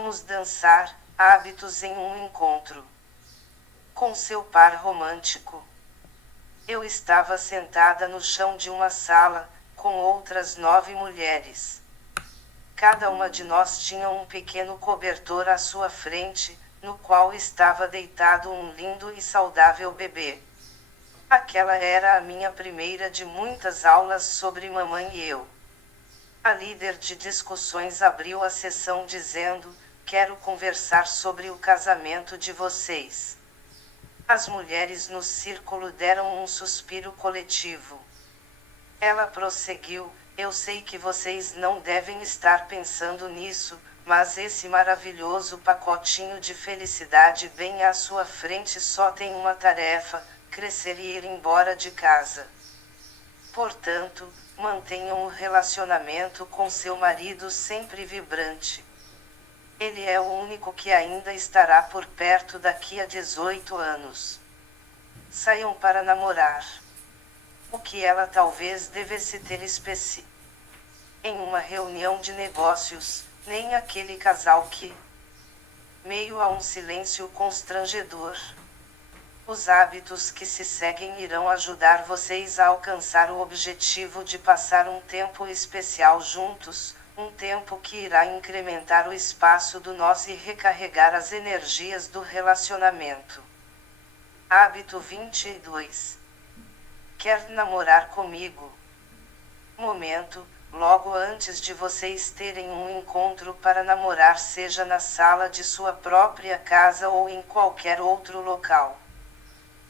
Vamos dançar, hábitos em um encontro. Com seu par romântico. Eu estava sentada no chão de uma sala, com outras 9 mulheres. Cada uma de nós tinha um pequeno cobertor à sua frente, no qual estava deitado um lindo e saudável bebê. Aquela era a minha primeira de muitas aulas sobre mamãe e eu. A líder de discussões abriu a sessão dizendo: quero conversar sobre o casamento de vocês. As mulheres no círculo deram um suspiro coletivo. Ela prosseguiu: eu sei que vocês não devem estar pensando nisso, mas esse maravilhoso pacotinho de felicidade bem à sua frente só tem uma tarefa: crescer e ir embora de casa. Portanto, mantenham o relacionamento com seu marido sempre vibrante. Ele é o único que ainda estará por perto daqui a 18 anos. Saiam para namorar. O que ela talvez devesse ter em uma reunião de negócios, nem aquele casal que, meio a um silêncio constrangedor, os hábitos que se seguem irão ajudar vocês a alcançar o objetivo de passar um tempo especial juntos, um tempo que irá incrementar o espaço do nós e recarregar as energias do relacionamento. Hábito 22. Quer namorar comigo? Momento, logo antes de vocês terem um encontro para namorar, seja na sala de sua própria casa ou em qualquer outro local.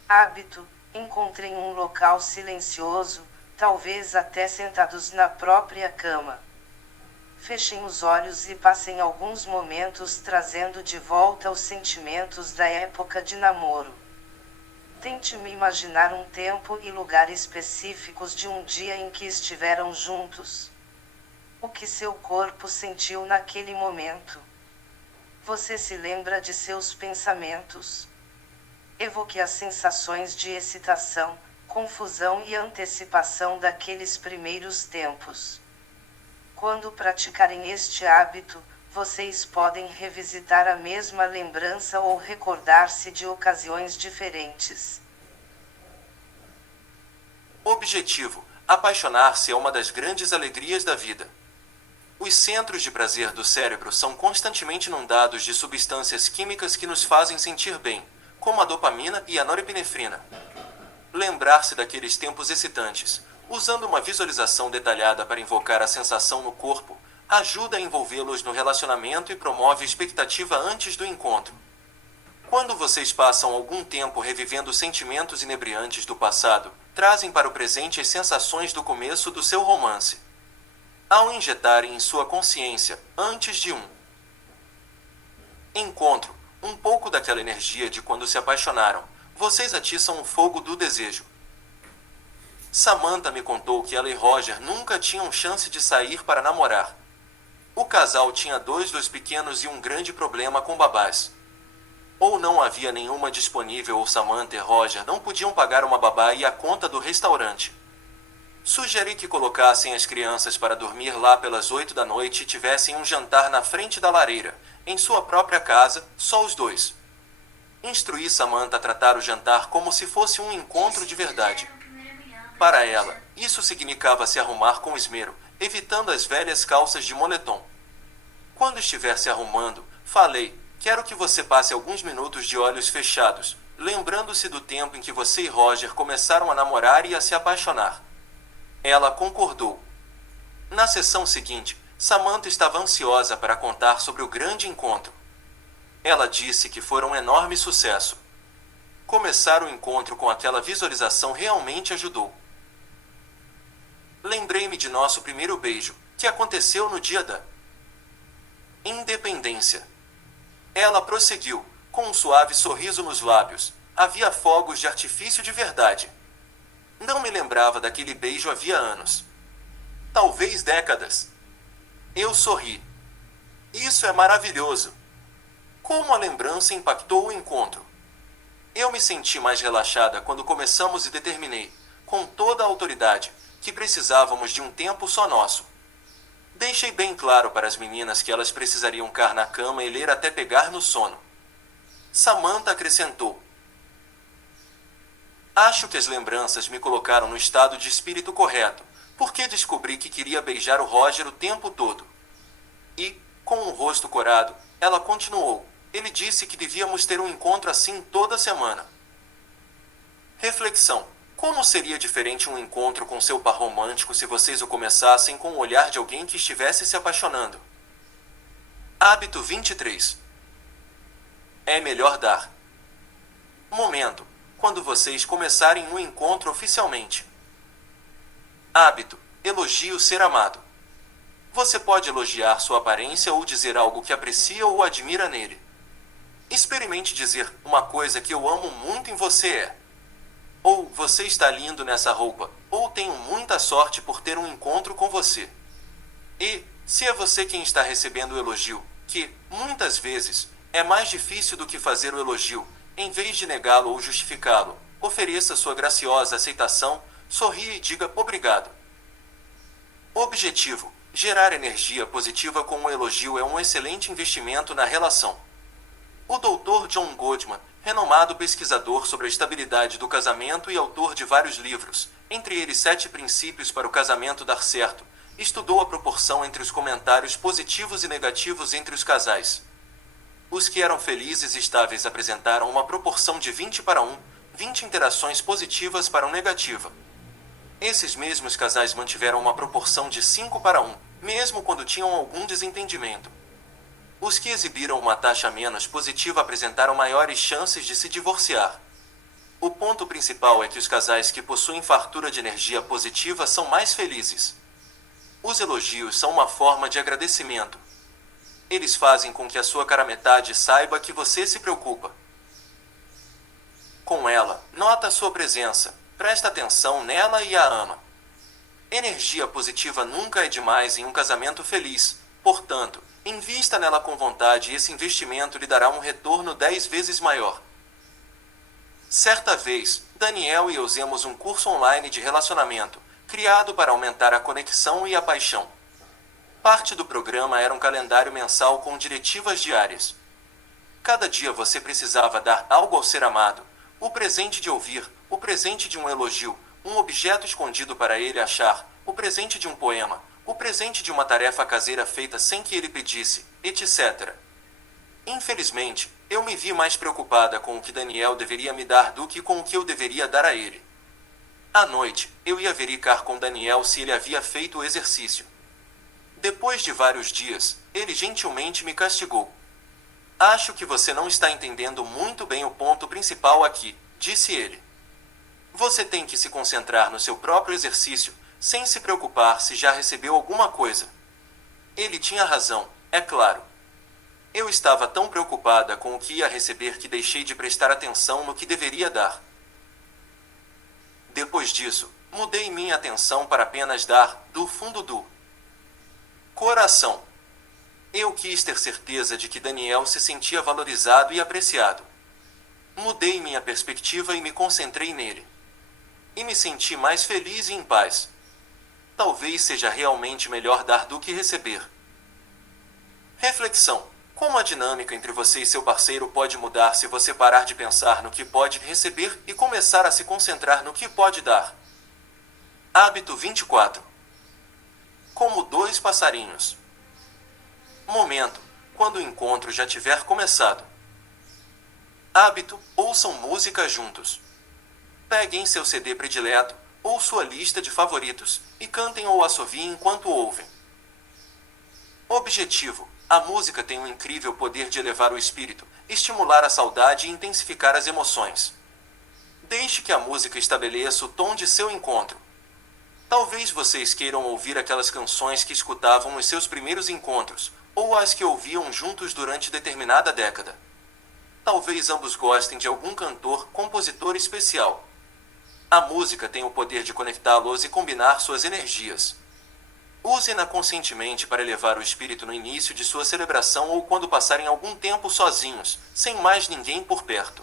Hábito, encontrem um local silencioso, talvez até sentados na própria cama. Fechem os olhos e passem alguns momentos trazendo de volta os sentimentos da época de namoro. Tente-me imaginar um tempo e lugar específicos de um dia em que estiveram juntos. O que seu corpo sentiu naquele momento? Você se lembra de seus pensamentos? Evoque as sensações de excitação, confusão e antecipação daqueles primeiros tempos. Quando praticarem este hábito, vocês podem revisitar a mesma lembrança ou recordar-se de ocasiões diferentes. Objetivo: apaixonar-se é uma das grandes alegrias da vida. Os centros de prazer do cérebro são constantemente inundados de substâncias químicas que nos fazem sentir bem, como a dopamina e a norepinefrina. Lembrar-se daqueles tempos excitantes, usando uma visualização detalhada para invocar a sensação no corpo, ajuda a envolvê-los no relacionamento e promove expectativa antes do encontro. Quando vocês passam algum tempo revivendo sentimentos inebriantes do passado, trazem para o presente as sensações do começo do seu romance. Ao injetarem em sua consciência, antes de um encontro, um pouco daquela energia de quando se apaixonaram, vocês atiçam o fogo do desejo. Samantha me contou que ela e Roger nunca tinham chance de sair para namorar. O casal tinha 2 pequenos e um grande problema com babás. Ou não havia nenhuma disponível ou Samantha e Roger não podiam pagar uma babá e a conta do restaurante. Sugeri que colocassem as crianças para dormir lá pelas 8 da noite e tivessem um jantar na frente da lareira, em sua própria casa, só os 2. Instruí Samantha a tratar o jantar como se fosse um encontro de verdade. Para ela, isso significava se arrumar com esmero, evitando as velhas calças de moletom. Quando estiver se arrumando, falei: quero que você passe alguns minutos de olhos fechados, lembrando-se do tempo em que você e Roger começaram a namorar e a se apaixonar. Ela concordou. Na sessão seguinte, Samantha estava ansiosa para contar sobre o grande encontro. Ela disse que foi um enorme sucesso. Começar o encontro com aquela visualização realmente ajudou. Lembrei-me de nosso primeiro beijo, que aconteceu no dia da independência. Ela prosseguiu, com um suave sorriso nos lábios. Havia fogos de artifício de verdade. Não me lembrava daquele beijo havia anos. Talvez décadas. Eu sorri. Isso é maravilhoso. Como a lembrança impactou o encontro. Eu me senti mais relaxada quando começamos e determinei, com toda a autoridade, que precisávamos de um tempo só nosso. Deixei bem claro para as meninas que elas precisariam ficar na cama e ler até pegar no sono. Samantha acrescentou: acho que as lembranças me colocaram no estado de espírito correto, porque descobri que queria beijar o Roger o tempo todo. E, com o rosto corado, ela continuou: ele disse que devíamos ter um encontro assim toda semana. Reflexão: como seria diferente um encontro com seu par romântico se vocês o começassem com o olhar de alguém que estivesse se apaixonando? Hábito 23. É melhor dar. Momento: quando vocês começarem um encontro oficialmente. Hábito: elogio ser amado. Você pode elogiar sua aparência ou dizer algo que aprecia ou admira nele. Experimente dizer: uma coisa que eu amo muito em você é. Ou, você está lindo nessa roupa. Ou, tenho muita sorte por ter um encontro com você. E, se é você quem está recebendo o elogio, que, muitas vezes, é mais difícil do que fazer o elogio, em vez de negá-lo ou justificá-lo, ofereça sua graciosa aceitação, sorria e diga obrigado. Objetivo: gerar energia positiva com um elogio é um excelente investimento na relação. O Dr. John Gottman, renomado pesquisador sobre a estabilidade do casamento e autor de vários livros, entre eles 7 princípios para o casamento dar certo, estudou a proporção entre os comentários positivos e negativos entre os casais. Os que eram felizes e estáveis apresentaram uma proporção de 20:1, 20 interações positivas para 1 negativa. Esses mesmos casais mantiveram uma proporção de 5:1, mesmo quando tinham algum desentendimento. Os que exibiram uma taxa menos positiva apresentaram maiores chances de se divorciar. O ponto principal é que os casais que possuem fartura de energia positiva são mais felizes. Os elogios são uma forma de agradecimento. Eles fazem com que a sua cara metade saiba que você se preocupa com ela, nota sua presença, presta atenção nela e a ama. Energia positiva nunca é demais em um casamento feliz, portanto, invista nela com vontade e esse investimento lhe dará um retorno 10 vezes maior. Certa vez, Daniel e eu usamos um curso online de relacionamento, criado para aumentar a conexão e a paixão. Parte do programa era um calendário mensal com diretivas diárias. Cada dia você precisava dar algo ao ser amado: o presente de ouvir, o presente de um elogio, um objeto escondido para ele achar, o presente de um poema, o presente de uma tarefa caseira feita sem que ele pedisse, etc. Infelizmente, eu me vi mais preocupada com o que Daniel deveria me dar do que com o que eu deveria dar a ele. À noite, eu ia verificar com Daniel se ele havia feito o exercício. Depois de vários dias, ele gentilmente me castigou. Acho que você não está entendendo muito bem o ponto principal aqui, disse ele. Você tem que se concentrar no seu próprio exercício, sem se preocupar se já recebeu alguma coisa. Ele tinha razão, é claro. Eu estava tão preocupada com o que ia receber que deixei de prestar atenção no que deveria dar. Depois disso, mudei minha atenção para apenas dar, do fundo do coração. Eu quis ter certeza de que Daniel se sentia valorizado e apreciado. Mudei minha perspectiva e me concentrei nele. E me senti mais feliz e em paz. Talvez seja realmente melhor dar do que receber. Reflexão: como a dinâmica entre você e seu parceiro pode mudar se você parar de pensar no que pode receber e começar a se concentrar no que pode dar? Hábito 24. Como 2 passarinhos. Momento: quando o encontro já tiver começado. Hábito: ouçam música juntos. Peguem seu CD predileto, ou sua lista de favoritos, e cantem ou assoviem enquanto ouvem. Objetivo: a música tem um incrível poder de elevar o espírito, estimular a saudade e intensificar as emoções. Deixe que a música estabeleça o tom de seu encontro. Talvez vocês queiram ouvir aquelas canções que escutavam nos seus primeiros encontros, ou as que ouviam juntos durante determinada década. Talvez ambos gostem de algum cantor, compositor especial. A música tem o poder de conectá-los e combinar suas energias. Use-na conscientemente para elevar o espírito no início de sua celebração ou quando passarem algum tempo sozinhos, sem mais ninguém por perto.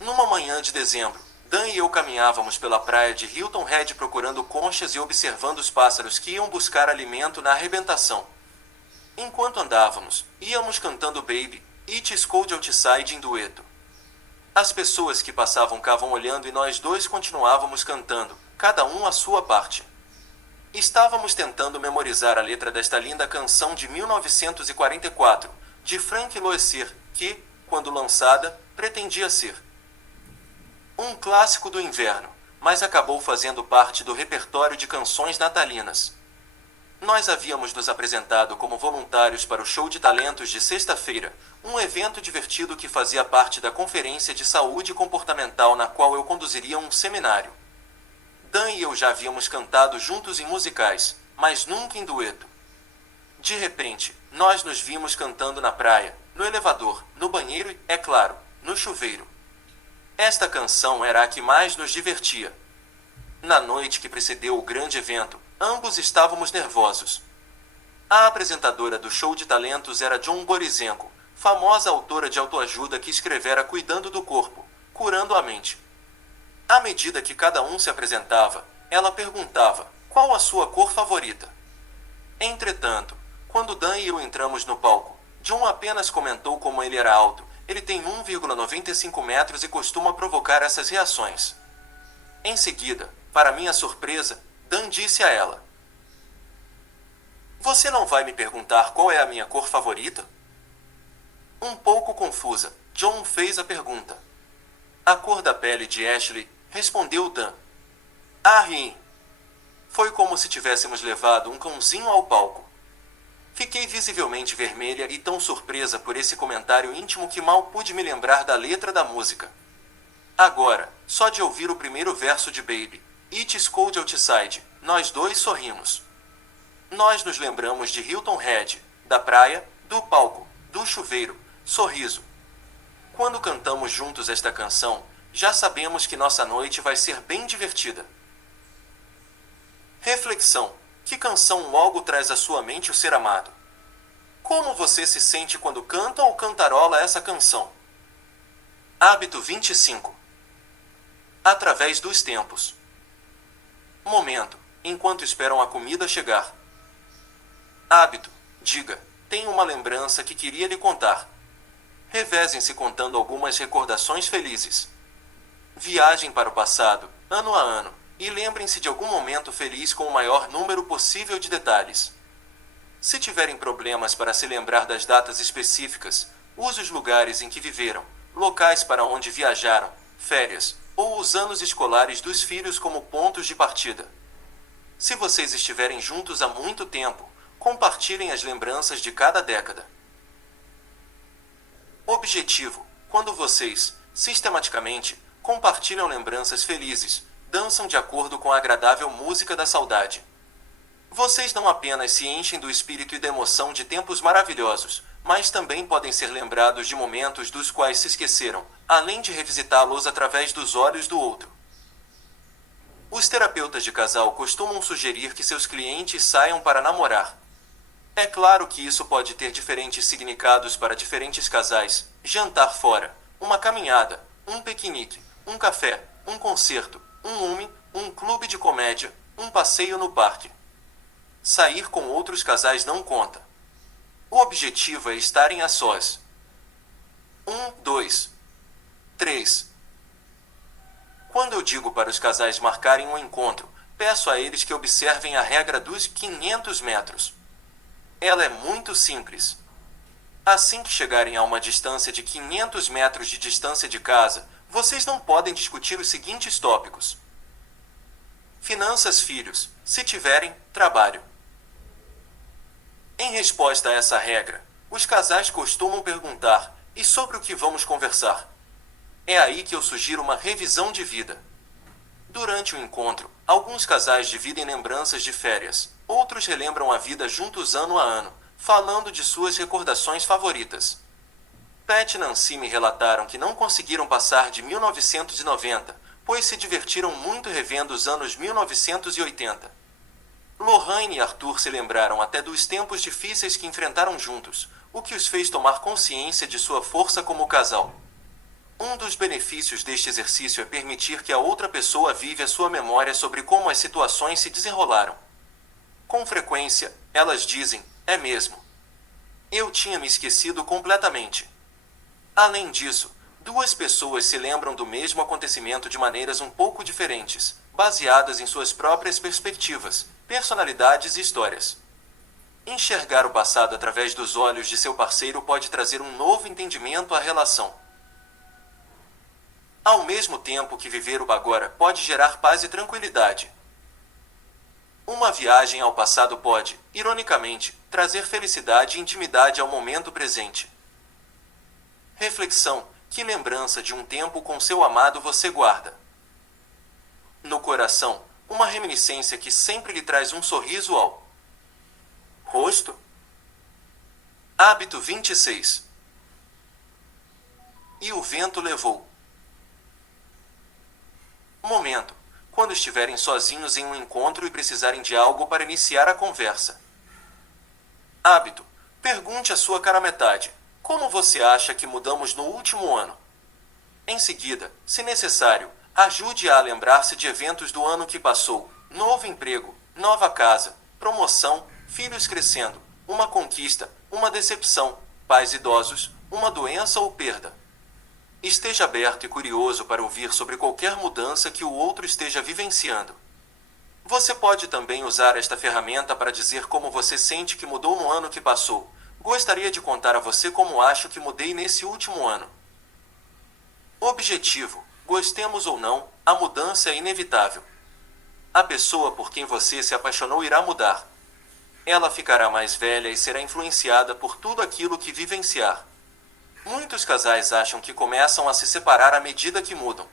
Numa manhã de dezembro, Dan e eu caminhávamos pela praia de Hilton Head procurando conchas e observando os pássaros que iam buscar alimento na arrebentação. Enquanto andávamos, íamos cantando Baby, It's Cold Outside em dueto. As pessoas que passavam ficavam olhando e nós dois continuávamos cantando, cada um a sua parte. Estávamos tentando memorizar a letra desta linda canção de 1944, de Frank Loesser, que, quando lançada, pretendia ser um clássico do inverno, mas acabou fazendo parte do repertório de canções natalinas. Nós havíamos nos apresentado como voluntários para o show de talentos de sexta-feira, um evento divertido que fazia parte da Conferência de Saúde Comportamental na qual eu conduziria um seminário. Dan e eu já havíamos cantado juntos em musicais, mas nunca em dueto. De repente, nós nos vimos cantando na praia, no elevador, no banheiro e, é claro, no chuveiro. Esta canção era a que mais nos divertia. Na noite que precedeu o grande evento, ambos estávamos nervosos. A apresentadora do show de talentos era John Borizenko, famosa autora de autoajuda que escrevera Cuidando do Corpo, Curando a Mente. À medida que cada um se apresentava, ela perguntava, qual a sua cor favorita? Entretanto, quando Dan e eu entramos no palco, John apenas comentou como ele era alto. Ele tem 1,95 metros e costuma provocar essas reações. Em seguida, para minha surpresa, Dan disse a ela: "Você não vai me perguntar qual é a minha cor favorita?" Um pouco confusa, John fez a pergunta. "A cor da pele de Ashley", respondeu Dan. Ah, rim! Foi como se tivéssemos levado um cãozinho ao palco. Fiquei visivelmente vermelha e tão surpresa por esse comentário íntimo que mal pude me lembrar da letra da música. Agora, só de ouvir o primeiro verso de Baby, It's Cold Outside, nós dois sorrimos. Nós nos lembramos de Hilton Head, da praia, do palco, do chuveiro, sorriso. Quando cantamos juntos esta canção, já sabemos que nossa noite vai ser bem divertida. Reflexão. Que canção logo traz à sua mente o ser amado? Como você se sente quando canta ou cantarola essa canção? Hábito 25. Através dos tempos. Momento. Enquanto esperam a comida chegar. Hábito. Diga, tenho uma lembrança que queria lhe contar. Revezem-se contando algumas recordações felizes. Viagem para o passado, ano a ano. E lembrem-se de algum momento feliz com o maior número possível de detalhes. Se tiverem problemas para se lembrar das datas específicas, use os lugares em que viveram, locais para onde viajaram, férias, ou os anos escolares dos filhos como pontos de partida. Se vocês estiverem juntos há muito tempo, compartilhem as lembranças de cada década. Objetivo: quando vocês, sistematicamente, compartilham lembranças felizes, dançam de acordo com a agradável música da saudade. Vocês não apenas se enchem do espírito e da emoção de tempos maravilhosos, mas também podem ser lembrados de momentos dos quais se esqueceram, além de revisitá-los através dos olhos do outro. Os terapeutas de casal costumam sugerir que seus clientes saiam para namorar. É claro que isso pode ter diferentes significados para diferentes casais: jantar fora, uma caminhada, um piquenique, um café, um concerto, um clube de comédia, um passeio no parque. Sair com outros casais não conta. O objetivo é estarem a sós. 2, 3. Quando eu digo para os casais marcarem um encontro, peço a eles que observem a regra dos 500 metros. Ela é muito simples. Assim que chegarem a uma distância de 500 metros de distância de casa, vocês não podem discutir os seguintes tópicos: finanças, filhos, se tiverem, trabalho. Em resposta a essa regra, os casais costumam perguntar: e sobre o que vamos conversar? É aí que eu sugiro uma revisão de vida. Durante o encontro, alguns casais dividem lembranças de férias, outros relembram a vida juntos ano a ano, falando de suas recordações favoritas. Pat e Nancy me relataram que não conseguiram passar de 1990, pois se divertiram muito revendo os anos 1980. Lorraine e Arthur se lembraram até dos tempos difíceis que enfrentaram juntos, o que os fez tomar consciência de sua força como casal. Um dos benefícios deste exercício é permitir que a outra pessoa vive a sua memória sobre como as situações se desenrolaram. Com frequência, elas dizem: é mesmo. Eu tinha me esquecido completamente. Além disso, duas pessoas se lembram do mesmo acontecimento de maneiras um pouco diferentes, baseadas em suas próprias perspectivas, personalidades e histórias. Enxergar o passado através dos olhos de seu parceiro pode trazer um novo entendimento à relação. Ao mesmo tempo que viver o agora pode gerar paz e tranquilidade. Uma viagem ao passado pode, ironicamente, trazer felicidade e intimidade ao momento presente. Reflexão: que lembrança de um tempo com seu amado você guarda? No coração, uma reminiscência que sempre lhe traz um sorriso ao rosto? Hábito 26. E o vento levou. Momento: quando estiverem sozinhos em um encontro e precisarem de algo para iniciar a conversa. Hábito: pergunte à sua cara-metade: como você acha que mudamos no último ano? Em seguida, se necessário, ajude-a a lembrar-se de eventos do ano que passou: novo emprego, nova casa, promoção, filhos crescendo, uma conquista, uma decepção, pais idosos, uma doença ou perda. Esteja aberto e curioso para ouvir sobre qualquer mudança que o outro esteja vivenciando. Você pode também usar esta ferramenta para dizer como você sente que mudou no ano que passou. Gostaria de contar a você como acho que mudei nesse último ano. Objetivo: gostemos ou não, a mudança é inevitável. A pessoa por quem você se apaixonou irá mudar. Ela ficará mais velha e será influenciada por tudo aquilo que vivenciar. Muitos casais acham que começam a se separar à medida que mudam.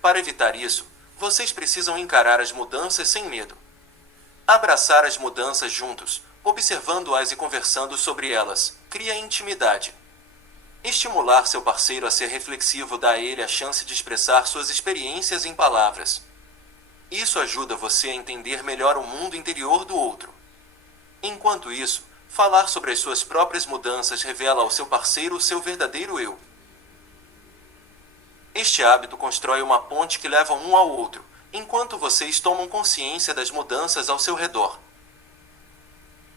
Para evitar isso, vocês precisam encarar as mudanças sem medo. Abraçar as mudanças juntos, observando-as e conversando sobre elas, cria intimidade. Estimular seu parceiro a ser reflexivo dá a ele a chance de expressar suas experiências em palavras. Isso ajuda você a entender melhor o mundo interior do outro. Enquanto isso, falar sobre as suas próprias mudanças revela ao seu parceiro o seu verdadeiro eu. Este hábito constrói uma ponte que leva um ao outro, enquanto vocês tomam consciência das mudanças ao seu redor.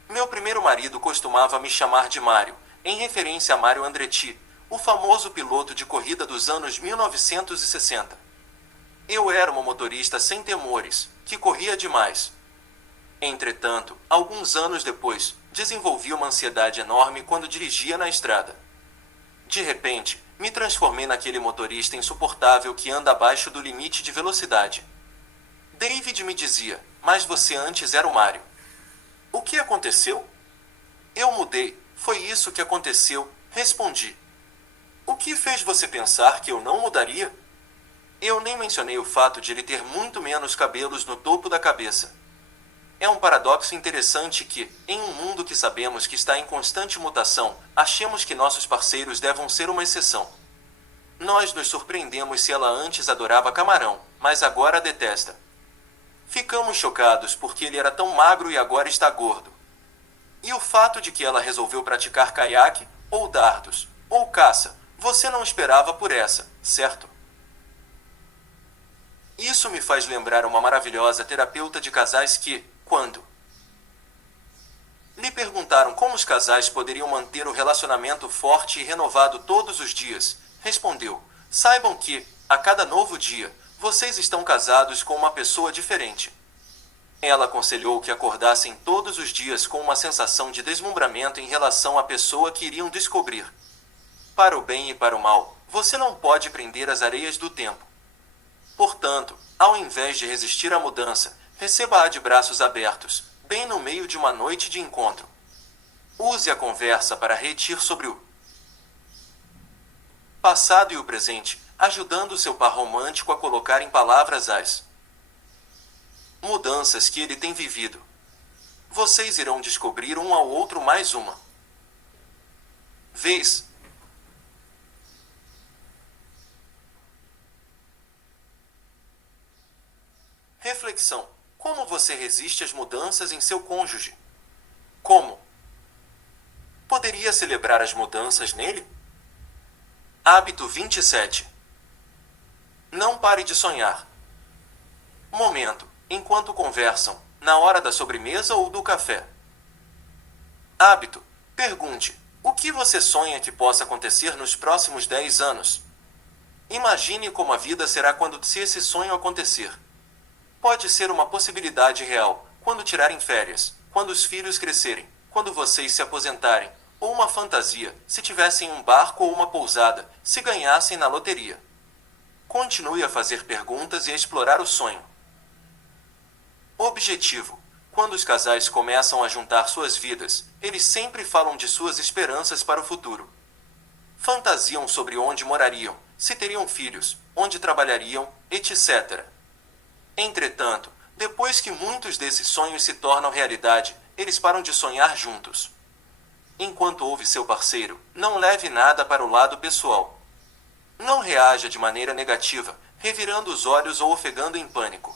Meu primeiro marido costumava me chamar de Mário, em referência a Mario Andretti, o famoso piloto de corrida dos anos 1960. Eu era uma motorista sem temores, que corria demais. Entretanto, alguns anos depois, desenvolvi uma ansiedade enorme quando dirigia na estrada. De repente, me transformei naquele motorista insuportável que anda abaixo do limite de velocidade. David me dizia: mas você antes era o Mário. O que aconteceu? Eu mudei, foi isso que aconteceu, respondi. O que fez você pensar que eu não mudaria? Eu nem mencionei o fato de ele ter muito menos cabelos no topo da cabeça. É um paradoxo interessante que, em um mundo que sabemos que está em constante mutação, achemos que nossos parceiros devam ser uma exceção. Nós nos surpreendemos se ela antes adorava camarão, mas agora a detesta. Ficamos chocados porque ele era tão magro e agora está gordo. E o fato de que ela resolveu praticar caiaque, ou dardos, ou caça, você não esperava por essa, certo? Isso me faz lembrar uma maravilhosa terapeuta de casais que, quando lhe perguntaram como os casais poderiam manter o relacionamento forte e renovado todos os dias, respondeu: saibam que, a cada novo dia, vocês estão casados com uma pessoa diferente. Ela aconselhou que acordassem todos os dias com uma sensação de deslumbramento em relação à pessoa que iriam descobrir. Para o bem e para o mal, você não pode prender as areias do tempo. Portanto, ao invés de resistir à mudança, receba-a de braços abertos, bem no meio de uma noite de encontro. Use a conversa para refletir sobre o passado e o presente, ajudando seu par romântico a colocar em palavras as mudanças que ele tem vivido. Vocês irão descobrir um ao outro mais uma vez. Reflexão: como você resiste às mudanças em seu cônjuge? Como poderia celebrar as mudanças nele? Hábito 27. Não pare de sonhar. Momento, enquanto conversam, na hora da sobremesa ou do café. Hábito, pergunte: o que você sonha que possa acontecer nos próximos 10 anos? Imagine como a vida será quando se esse sonho acontecer. Pode ser uma possibilidade real, quando tirarem férias, quando os filhos crescerem, quando vocês se aposentarem, ou uma fantasia, se tivessem um barco ou uma pousada, se ganhassem na loteria. Continue a fazer perguntas e a explorar o sonho. Objetivo: quando os casais começam a juntar suas vidas, eles sempre falam de suas esperanças para o futuro. Fantasiam sobre onde morariam, se teriam filhos, onde trabalhariam, etc. Entretanto, depois que muitos desses sonhos se tornam realidade, eles param de sonhar juntos. Enquanto ouve seu parceiro, não leve nada para o lado pessoal. Não reaja de maneira negativa, revirando os olhos ou ofegando em pânico.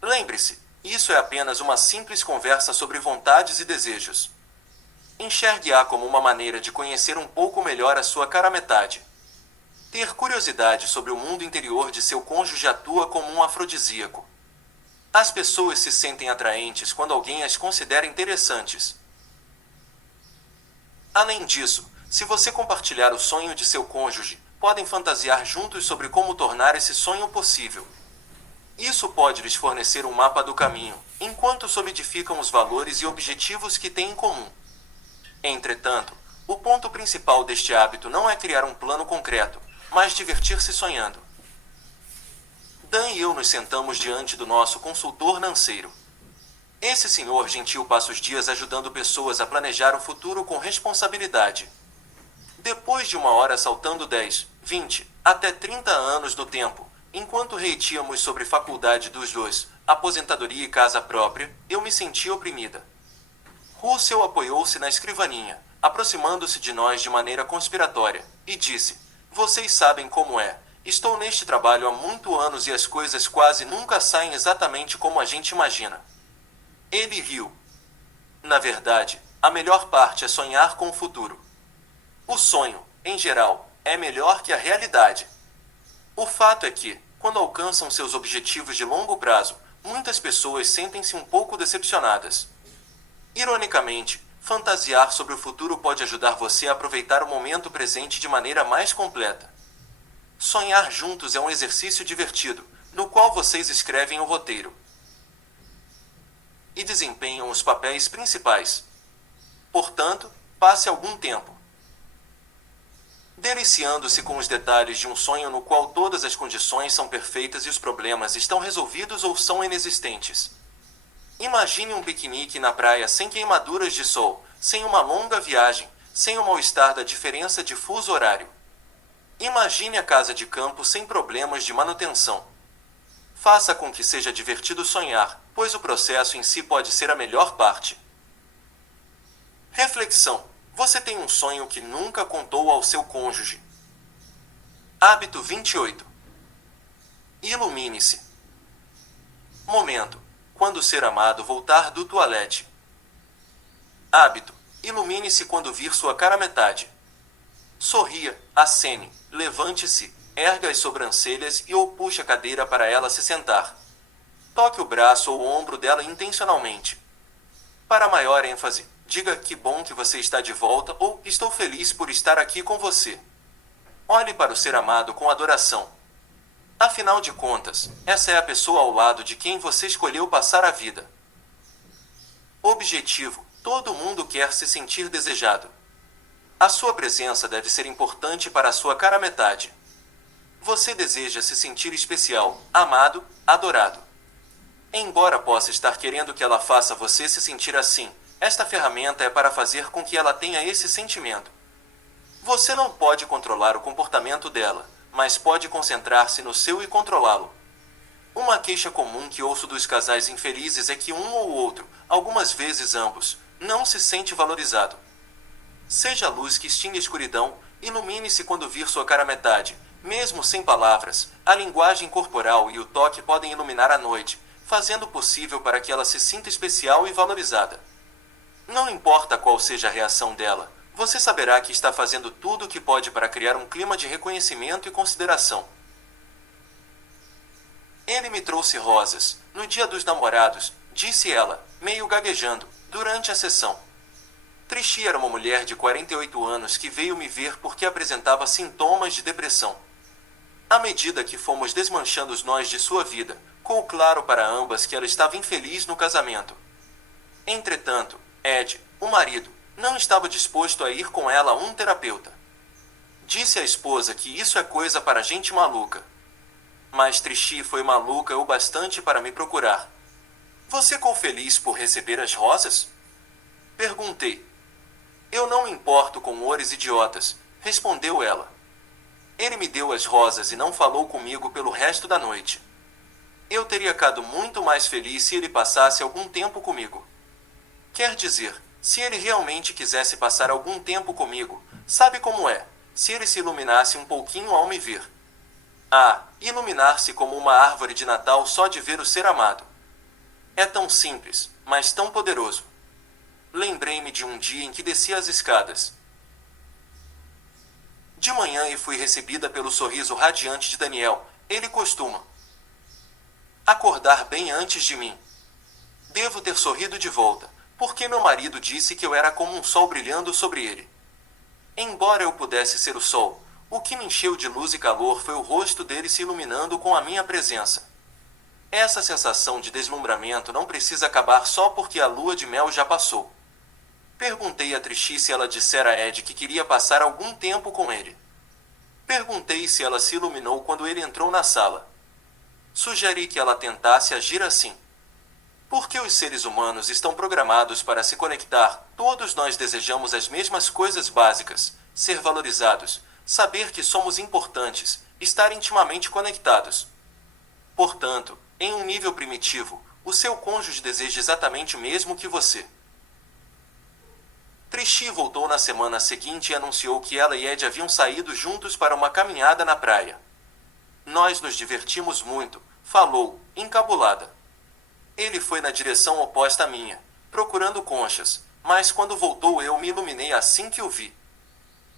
Lembre-se, isso é apenas uma simples conversa sobre vontades e desejos. Enxergue-a como uma maneira de conhecer um pouco melhor a sua cara metade. Ter curiosidade sobre o mundo interior de seu cônjuge atua como um afrodisíaco. As pessoas se sentem atraentes quando alguém as considera interessantes. Além disso, se você compartilhar o sonho de seu cônjuge, podem fantasiar juntos sobre como tornar esse sonho possível. Isso pode lhes fornecer um mapa do caminho, enquanto solidificam os valores e objetivos que têm em comum. Entretanto, o ponto principal deste hábito não é criar um plano concreto, mas divertir-se sonhando. Dan e eu nos sentamos diante do nosso consultor financeiro. Esse senhor gentil passa os dias ajudando pessoas a planejar o futuro com responsabilidade. Depois de uma hora saltando 10, 20, até 30 anos no tempo, enquanto reitíamos sobre faculdade dos dois, aposentadoria e casa própria, eu me senti oprimida. Russell apoiou-se na escrivaninha, aproximando-se de nós de maneira conspiratória, e disse: vocês sabem como é. Estou neste trabalho há muitos anos e as coisas quase nunca saem exatamente como a gente imagina. Ele riu. Na verdade, a melhor parte é sonhar com o futuro. O sonho, em geral, é melhor que a realidade. O fato é que, quando alcançam seus objetivos de longo prazo, muitas pessoas sentem-se um pouco decepcionadas. Ironicamente, fantasiar sobre o futuro pode ajudar você a aproveitar o momento presente de maneira mais completa. Sonhar juntos é um exercício divertido, no qual vocês escrevem o roteiro e desempenham os papéis principais. Portanto, passe algum tempo deliciando-se com os detalhes de um sonho no qual todas as condições são perfeitas e os problemas estão resolvidos ou são inexistentes. Imagine um piquenique na praia sem queimaduras de sol, sem uma longa viagem, sem o mal-estar da diferença de fuso horário. Imagine a casa de campo sem problemas de manutenção. Faça com que seja divertido sonhar, pois o processo em si pode ser a melhor parte. Reflexão: você tem um sonho que nunca contou ao seu cônjuge. Hábito 28. Ilumine-se. Momento: quando o ser amado voltar do toalete. Hábito: ilumine-se quando vir sua cara metade. Sorria, acene, levante-se, erga as sobrancelhas e ou puxe a cadeira para ela se sentar. Toque o braço ou o ombro dela intencionalmente. Para maior ênfase, diga: que bom que você está de volta ou estou feliz por estar aqui com você. Olhe para o ser amado com adoração. Afinal de contas, essa é a pessoa ao lado de quem você escolheu passar a vida. Objetivo: todo mundo quer se sentir desejado. A sua presença deve ser importante para a sua cara metade. Você deseja se sentir especial, amado, adorado. Embora possa estar querendo que ela faça você se sentir assim, esta ferramenta é para fazer com que ela tenha esse sentimento. Você não pode controlar o comportamento dela, mas pode concentrar-se no seu e controlá-lo. Uma queixa comum que ouço dos casais infelizes é que um ou outro, algumas vezes ambos, não se sente valorizado. Seja a luz que extingue a escuridão, ilumine-se quando vir sua cara metade. Mesmo sem palavras, a linguagem corporal e o toque podem iluminar a noite, fazendo possível para que ela se sinta especial e valorizada. Não importa qual seja a reação dela, Você saberá que está fazendo tudo o que pode para criar um clima de reconhecimento e consideração. Ele me trouxe rosas, no dia dos namorados, disse ela, meio gaguejando, durante a sessão. Trixie era uma mulher de 48 anos que veio me ver porque apresentava sintomas de depressão. À medida que fomos desmanchando os nós de sua vida, ficou claro para ambas que ela estava infeliz no casamento. Entretanto, Ed, o marido, não estava disposto a ir com ela a um terapeuta. Disse à esposa que isso é coisa para gente maluca. Mas Trixie foi maluca o bastante para me procurar. Você ficou feliz por receber as rosas? Perguntei. Eu não me importo com humores idiotas, respondeu ela. Ele me deu as rosas e não falou comigo pelo resto da noite. Eu teria ficado muito mais feliz se ele passasse algum tempo comigo. Quer dizer, se ele realmente quisesse passar algum tempo comigo, sabe como é, se ele se iluminasse um pouquinho ao me ver. Ah, iluminar-se como uma árvore de Natal só de ver o ser amado. É tão simples, mas tão poderoso. Lembrei-me de um dia em que desci as escadas de manhã e fui recebida pelo sorriso radiante de Daniel. Ele costuma acordar bem antes de mim. Devo ter sorrido de volta, porque meu marido disse que eu era como um sol brilhando sobre ele. Embora eu pudesse ser o sol, o que me encheu de luz e calor foi o rosto dele se iluminando com a minha presença. Essa sensação de deslumbramento não precisa acabar só porque a lua de mel já passou. Perguntei a Trixie se ela dissera a Ed que queria passar algum tempo com ele. Perguntei se ela se iluminou quando ele entrou na sala. Sugeri que ela tentasse agir assim. Porque os seres humanos estão programados para se conectar, todos nós desejamos as mesmas coisas básicas: ser valorizados, saber que somos importantes, estar intimamente conectados. Portanto, em um nível primitivo, o seu cônjuge deseja exatamente o mesmo que você. Trixie voltou na semana seguinte e anunciou que ela e Ed haviam saído juntos para uma caminhada na praia. Nós nos divertimos muito, falou, encabulada. Ele foi na direção oposta à minha, procurando conchas, mas quando voltou eu me iluminei assim que o vi.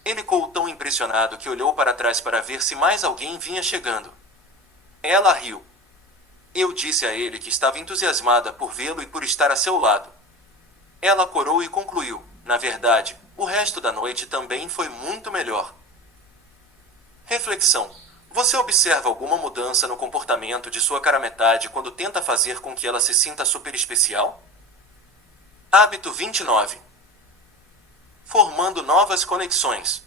Ele ficou tão impressionado que olhou para trás para ver se mais alguém vinha chegando. Ela riu. Eu disse a ele que estava entusiasmada por vê-lo e por estar a seu lado. Ela corou e concluiu: na verdade, o resto da noite também foi muito melhor. Reflexão. Você observa alguma mudança no comportamento de sua cara metade quando tenta fazer com que ela se sinta super especial? Hábito 29. Formando novas conexões.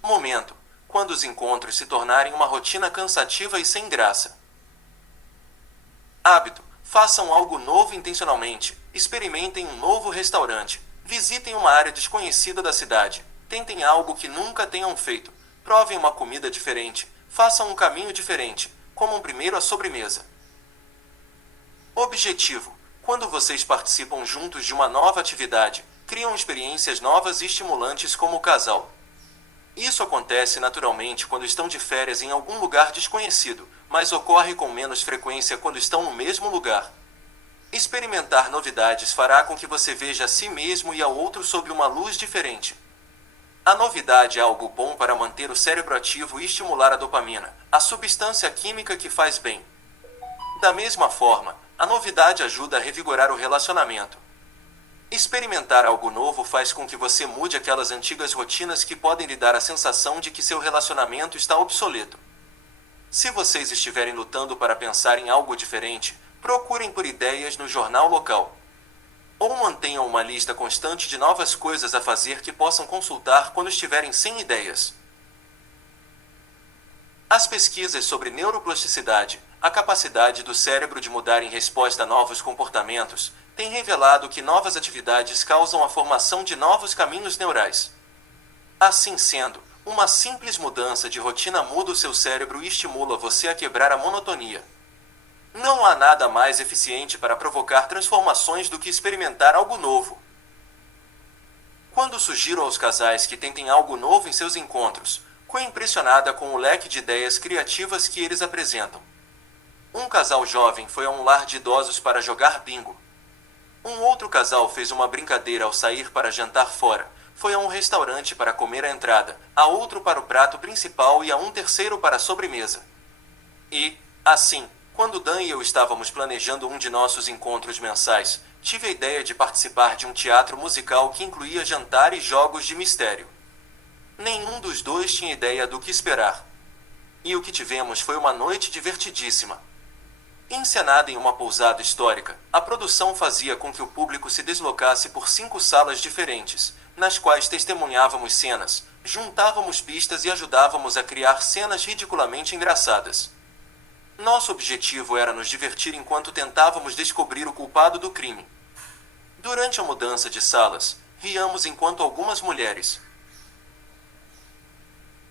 Momento. Quando os encontros se tornarem uma rotina cansativa e sem graça. Hábito. Façam algo novo intencionalmente. Experimentem um novo restaurante. Visitem uma área desconhecida da cidade. Tentem algo que nunca tenham feito. Provem uma comida diferente. Façam um caminho diferente. Comam primeiro a sobremesa. Objetivo. Quando vocês participam juntos de uma nova atividade, criam experiências novas e estimulantes como casal. Isso acontece naturalmente quando estão de férias em algum lugar desconhecido, mas ocorre com menos frequência quando estão no mesmo lugar. Experimentar novidades fará com que você veja a si mesmo e ao outro sob uma luz diferente. A novidade é algo bom para manter o cérebro ativo e estimular a dopamina, a substância química que faz bem. Da mesma forma, a novidade ajuda a revigorar o relacionamento. Experimentar algo novo faz com que você mude aquelas antigas rotinas que podem lhe dar a sensação de que seu relacionamento está obsoleto. Se vocês estiverem lutando para pensar em algo diferente, procurem por ideias no jornal local. Ou mantenham uma lista constante de novas coisas a fazer que possam consultar quando estiverem sem ideias. As pesquisas sobre neuroplasticidade, a capacidade do cérebro de mudar em resposta a novos comportamentos, têm revelado que novas atividades causam a formação de novos caminhos neurais. Assim sendo, uma simples mudança de rotina muda o seu cérebro e estimula você a quebrar a monotonia. Não há nada mais eficiente para provocar transformações do que experimentar algo novo. Quando sugiro aos casais que tentem algo novo em seus encontros, fico impressionada com o leque de ideias criativas que eles apresentam. Um casal jovem foi a um lar de idosos para jogar bingo. Um outro casal fez uma brincadeira ao sair para jantar fora, foi a um restaurante para comer a entrada, a outro para o prato principal e a um terceiro para a sobremesa. E, assim, quando Dan e eu estávamos planejando um de nossos encontros mensais, tive a ideia de participar de um teatro musical que incluía jantar e jogos de mistério. Nenhum dos dois tinha ideia do que esperar. E o que tivemos foi uma noite divertidíssima. Encenada em uma pousada histórica, a produção fazia com que o público se deslocasse por 5 salas diferentes, nas quais testemunhávamos cenas, juntávamos pistas e ajudávamos a criar cenas ridiculamente engraçadas. Nosso objetivo era nos divertir enquanto tentávamos descobrir o culpado do crime. Durante a mudança de salas, riamos enquanto algumas mulheres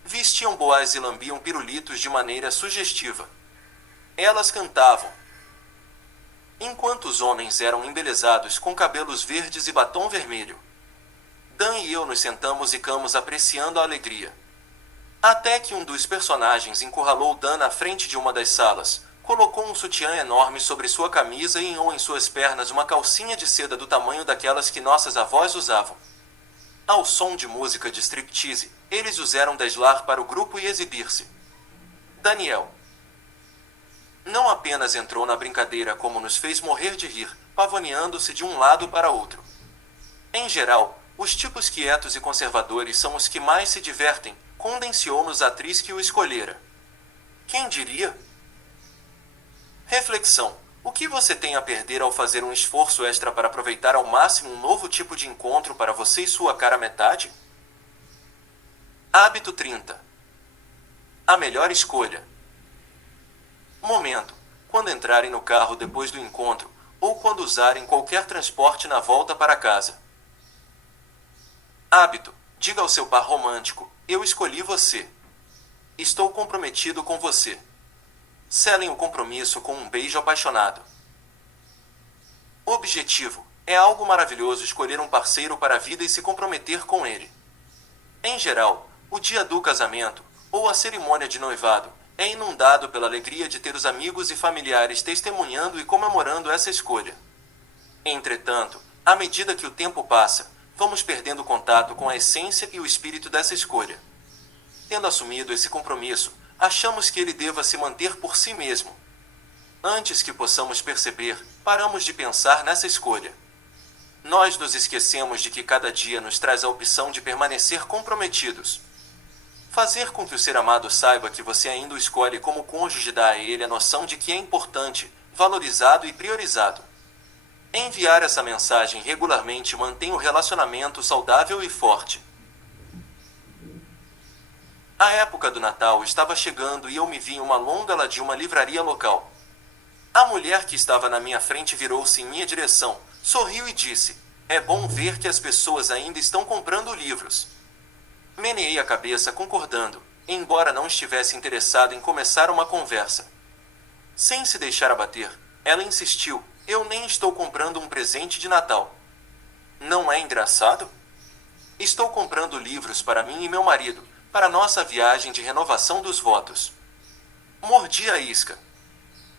vestiam boás e lambiam pirulitos de maneira sugestiva. Elas cantavam, enquanto os homens eram embelezados com cabelos verdes e batom vermelho. Dan e eu nos sentamos e ficamos apreciando a alegria. Até que um dos personagens encurralou Dan na frente de uma das salas, colocou um sutiã enorme sobre sua camisa e enhou em suas pernas uma calcinha de seda do tamanho daquelas que nossas avós usavam. Ao som de música de striptease, eles usaram deslar para o grupo e exibir-se. Daniel não apenas entrou na brincadeira como nos fez morrer de rir, pavoneando-se de um lado para outro. Em geral, os tipos quietos e conservadores são os que mais se divertem, condenciou-nos a atriz que o escolhera. Quem diria? Reflexão. O que você tem a perder ao fazer um esforço extra para aproveitar ao máximo um novo tipo de encontro para você e sua cara metade? Hábito 30. A melhor escolha. Momento. Quando entrarem no carro depois do encontro, ou quando usarem qualquer transporte na volta para casa. Hábito. Diga ao seu par romântico, eu escolhi você. Estou comprometido com você. Selem o compromisso com um beijo apaixonado. Objetivo. É algo maravilhoso escolher um parceiro para a vida e se comprometer com ele. Em geral, o dia do casamento, ou a cerimônia de noivado, é inundado pela alegria de ter os amigos e familiares testemunhando e comemorando essa escolha. Entretanto, à medida que o tempo passa, vamos perdendo contato com a essência e o espírito dessa escolha. Tendo assumido esse compromisso, achamos que ele deva se manter por si mesmo. Antes que possamos perceber, paramos de pensar nessa escolha. Nós nos esquecemos de que cada dia nos traz a opção de permanecer comprometidos. Fazer com que o ser amado saiba que você ainda o escolhe como cônjuge dá a ele a noção de que é importante, valorizado e priorizado. Enviar essa mensagem regularmente mantém o relacionamento saudável e forte. A época do Natal estava chegando e eu me vi em uma longa de uma livraria local. A mulher que estava na minha frente virou-se em minha direção, sorriu e disse, é bom ver que as pessoas ainda estão comprando livros. Meneei a cabeça concordando, embora não estivesse interessado em começar uma conversa. Sem se deixar abater, ela insistiu, eu nem estou comprando um presente de Natal. Não é engraçado? Estou comprando livros para mim e meu marido, para nossa viagem de renovação dos votos. Mordi a isca.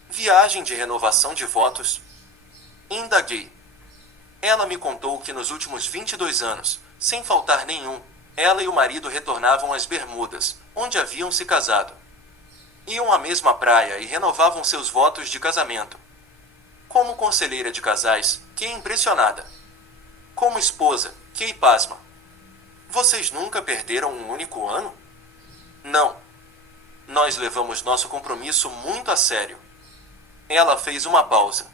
Viagem de renovação de votos? Indaguei. Ela me contou que nos últimos 22 anos, sem faltar nenhum, ela e o marido retornavam às Bermudas, onde haviam se casado. Iam à mesma praia e renovavam seus votos de casamento. Como conselheira de casais, que impressionada. Como esposa, que pasma. Vocês nunca perderam um único ano? Não. Nós levamos nosso compromisso muito a sério. Ela fez uma pausa.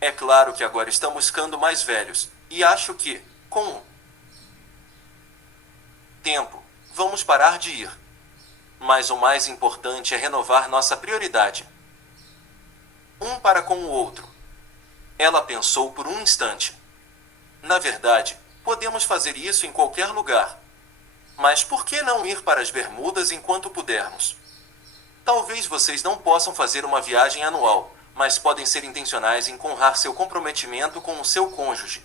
É claro que agora estamos ficando mais velhos, e acho que, com o tempo, vamos parar de ir. Mas o mais importante é renovar nossa prioridade. Um para com o outro. Ela pensou por um instante. Na verdade, podemos fazer isso em qualquer lugar. Mas por que não ir para as Bermudas enquanto pudermos? Talvez vocês não possam fazer uma viagem anual, mas podem ser intencionais em honrar seu comprometimento com o seu cônjuge.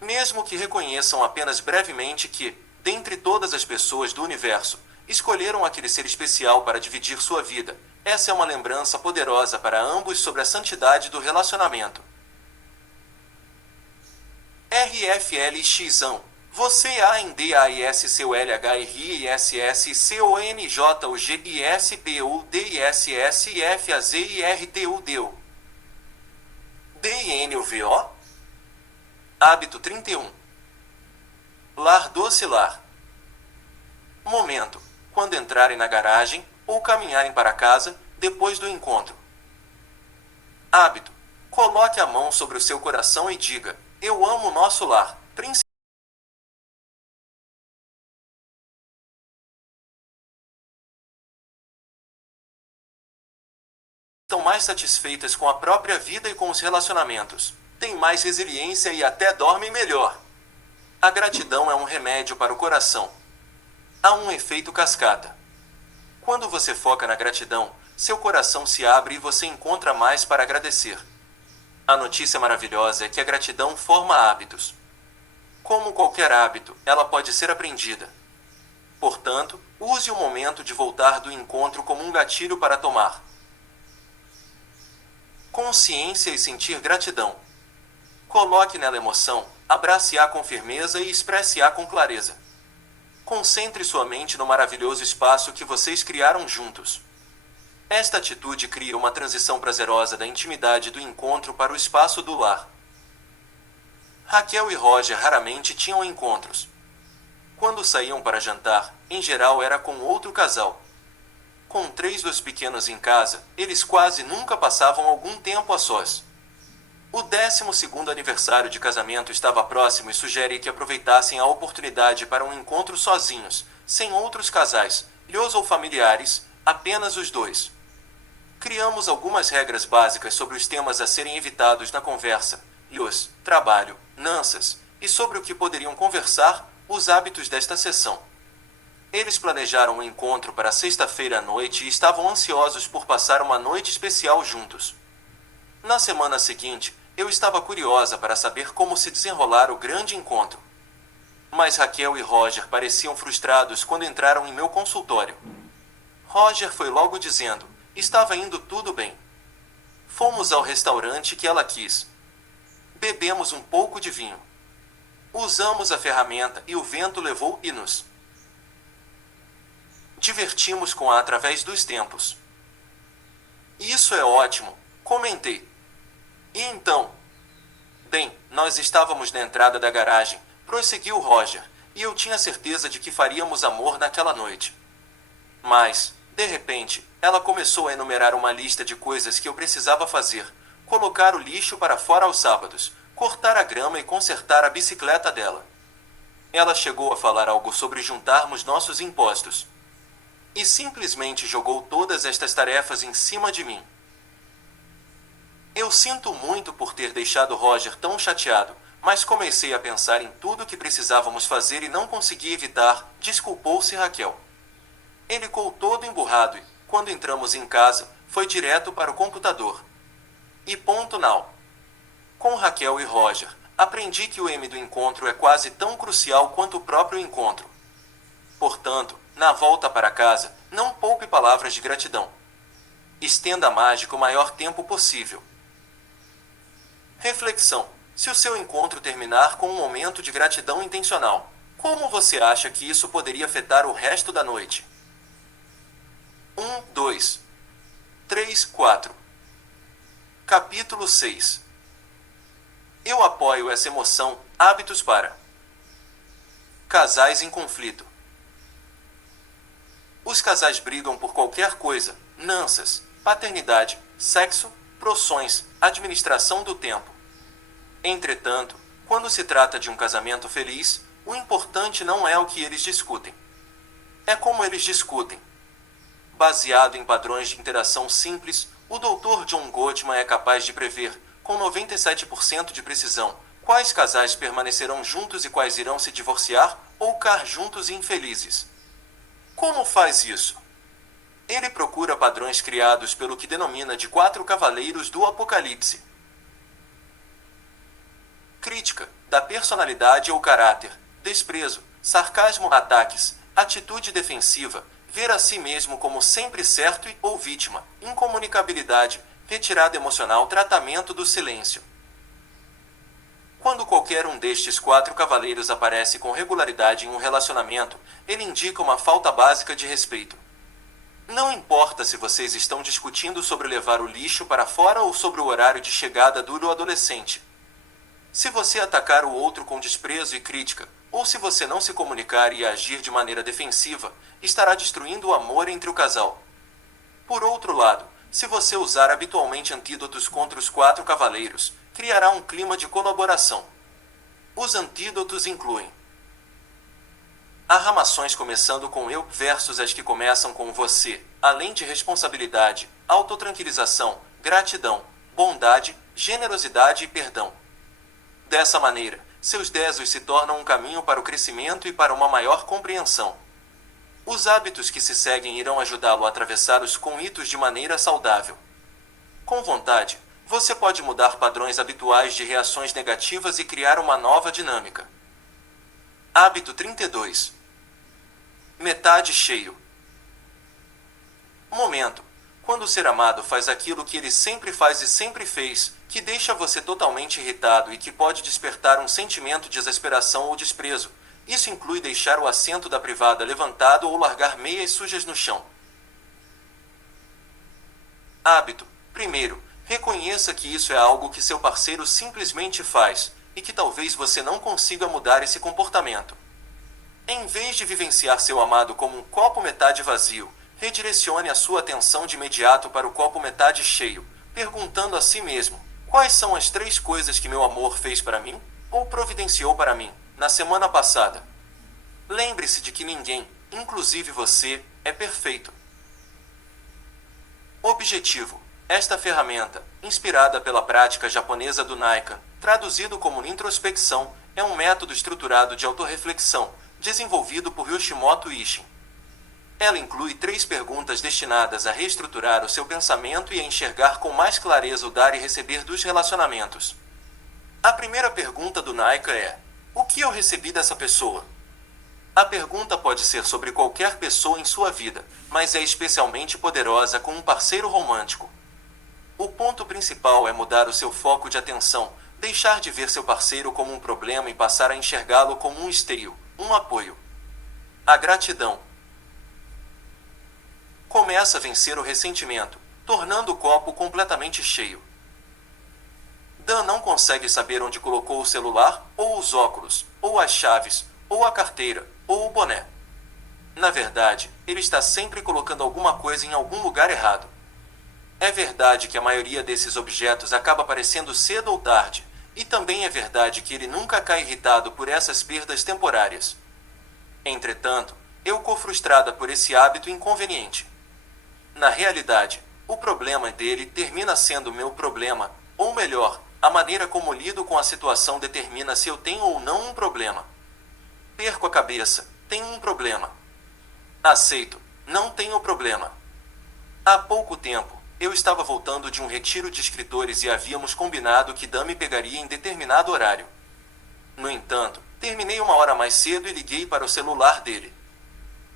Mesmo que reconheçam apenas brevemente que, dentre todas as pessoas do universo, escolheram aquele ser especial para dividir sua vida, essa é uma lembrança poderosa para ambos sobre a santidade do relacionamento. RFLX. Você ANDAISCOLHISCONJISPUDISPUDISFAZIRTUDEU. DINVO? Hábito 31. Lar doce lar. Momento. Quando entrarem na garagem, ou caminharem para casa, depois do encontro. Hábito. Coloque a mão sobre o seu coração e diga: eu amo nosso lar. Estão mais satisfeitas com a própria vida e com os relacionamentos. Têm mais resiliência e até dormem melhor. A gratidão é um remédio para o coração. Há um efeito cascata. Quando você foca na gratidão, seu coração se abre e você encontra mais para agradecer. A notícia maravilhosa é que a gratidão forma hábitos. Como qualquer hábito, ela pode ser aprendida. Portanto, use o momento de voltar do encontro como um gatilho para tomar consciência e sentir gratidão. Coloque nela emoção, abrace-a com firmeza e expresse-a com clareza. Concentre sua mente no maravilhoso espaço que vocês criaram juntos. Esta atitude cria uma transição prazerosa da intimidade do encontro para o espaço do lar. Raquel e Roger raramente tinham encontros. Quando saíam para jantar, em geral era com outro casal. Com 3 dos pequenos em casa, eles quase nunca passavam algum tempo a sós. O 12º aniversário de casamento estava próximo e sugere que aproveitassem a oportunidade para um encontro sozinhos, sem outros casais, filhos ou familiares, apenas os dois. Criamos algumas regras básicas sobre os temas a serem evitados na conversa, filhos, trabalho, finanças, e sobre o que poderiam conversar, os hábitos desta sessão. Eles planejaram um encontro para sexta-feira à noite e estavam ansiosos por passar uma noite especial juntos. Na semana seguinte, eu estava curiosa para saber como se desenrolar o grande encontro. Mas Raquel e Roger pareciam frustrados quando entraram em meu consultório. Roger foi logo dizendo: estava indo tudo bem. Fomos ao restaurante que ela quis. Bebemos um pouco de vinho. Usamos a ferramenta e o vento levou e nos divertimos com a através dos tempos. Isso é ótimo, comentei. E então? Bem, nós estávamos na entrada da garagem, prosseguiu Roger, e eu tinha certeza de que faríamos amor naquela noite. Mas, de repente, ela começou a enumerar uma lista de coisas que eu precisava fazer: colocar o lixo para fora aos sábados, cortar a grama e consertar a bicicleta dela. Ela chegou a falar algo sobre juntarmos nossos impostos. E simplesmente jogou todas estas tarefas em cima de mim. Eu sinto muito por ter deixado Roger tão chateado, mas comecei a pensar em tudo o que precisávamos fazer e não consegui evitar, desculpou-se Raquel. Ele ficou todo emburrado e, quando entramos em casa, foi direto para o computador. E ponto final. Com Raquel e Roger, aprendi que o M do encontro é quase tão crucial quanto o próprio encontro. Portanto, na volta para casa, não poupe palavras de gratidão. Estenda a mágica o maior tempo possível. Reflexão: se o seu encontro terminar com um momento de gratidão intencional, como você acha que isso poderia afetar o resto da noite? 1, 2, 3, 4. Capítulo 6. Eu apoio essa emoção, hábitos para casais em conflito. Os casais brigam por qualquer coisa: finanças, paternidade, sexo, profissões, administração do tempo. Entretanto, quando se trata de um casamento feliz, o importante não é o que eles discutem. É como eles discutem. Baseado em padrões de interação simples, o Dr. John Gottman é capaz de prever, com 97% de precisão, quais casais permanecerão juntos e quais irão se divorciar ou ficar juntos e infelizes. Como faz isso? Ele procura padrões criados pelo que denomina de 4 cavaleiros do Apocalipse. Crítica, da personalidade ou caráter, desprezo, sarcasmo, ataques, atitude defensiva, ver a si mesmo como sempre certo e ou vítima, incomunicabilidade, retirada emocional, tratamento do silêncio. Quando qualquer qualquer um destes 4 cavaleiros aparece com regularidade em um relacionamento, ele indica uma falta básica de respeito. Não importa se vocês estão discutindo sobre levar o lixo para fora ou sobre o horário de chegada do adolescente. Se você atacar o outro com desprezo e crítica, ou se você não se comunicar e agir de maneira defensiva, estará destruindo o amor entre o casal. Por outro lado, se você usar habitualmente antídotos contra os 4 cavaleiros, criará um clima de colaboração. Os antídotos incluem arramações começando com eu versus as que começam com você, além de responsabilidade, autotranquilização, gratidão, bondade, generosidade e perdão. Dessa maneira, seus désios se tornam um caminho para o crescimento e para uma maior compreensão. Os hábitos que se seguem irão ajudá-lo a atravessar os conflitos de maneira saudável. Com vontade, você pode mudar padrões habituais de reações negativas e criar uma nova dinâmica. Hábito 32. Metade cheio. Momento. Quando o ser amado faz aquilo que ele sempre faz e sempre fez, que deixa você totalmente irritado e que pode despertar um sentimento de exasperação ou desprezo. Isso inclui deixar o assento da privada levantado ou largar meias sujas no chão. Hábito. Primeiro, reconheça que isso é algo que seu parceiro simplesmente faz, e que talvez você não consiga mudar esse comportamento. Em vez de vivenciar seu amado como um copo metade vazio, redirecione a sua atenção de imediato para o copo metade cheio, perguntando a si mesmo: quais são as 3 coisas que meu amor fez para mim, ou providenciou para mim, na semana passada? Lembre-se de que ninguém, inclusive você, é perfeito. Objetivo. Esta ferramenta, inspirada pela prática japonesa do Naikan, traduzido como introspecção, é um método estruturado de autorreflexão, desenvolvido por Yoshimoto Ishin. Ela inclui 3 perguntas destinadas a reestruturar o seu pensamento e a enxergar com mais clareza o dar e receber dos relacionamentos. A primeira pergunta do Naikan é: o que eu recebi dessa pessoa? A pergunta pode ser sobre qualquer pessoa em sua vida, mas é especialmente poderosa com um parceiro romântico. O ponto principal é mudar o seu foco de atenção, deixar de ver seu parceiro como um problema e passar a enxergá-lo como um esteio, um apoio. A gratidão começa a vencer o ressentimento, tornando o copo completamente cheio. Dan não consegue saber onde colocou o celular, ou os óculos, ou as chaves, ou a carteira, ou o boné. Na verdade, ele está sempre colocando alguma coisa em algum lugar errado. É verdade que a maioria desses objetos acaba aparecendo cedo ou tarde, e também é verdade que ele nunca cai irritado por essas perdas temporárias. Entretanto, eu fico frustrada por esse hábito inconveniente. Na realidade, o problema dele termina sendo meu problema, ou melhor, a maneira como lido com a situação determina se eu tenho ou não um problema. Perco a cabeça, tenho um problema. Aceito, não tenho problema. Há pouco tempo, eu estava voltando de um retiro de escritores e havíamos combinado que Dan me pegaria em determinado horário. No entanto, terminei 1 hora mais cedo e liguei para o celular dele.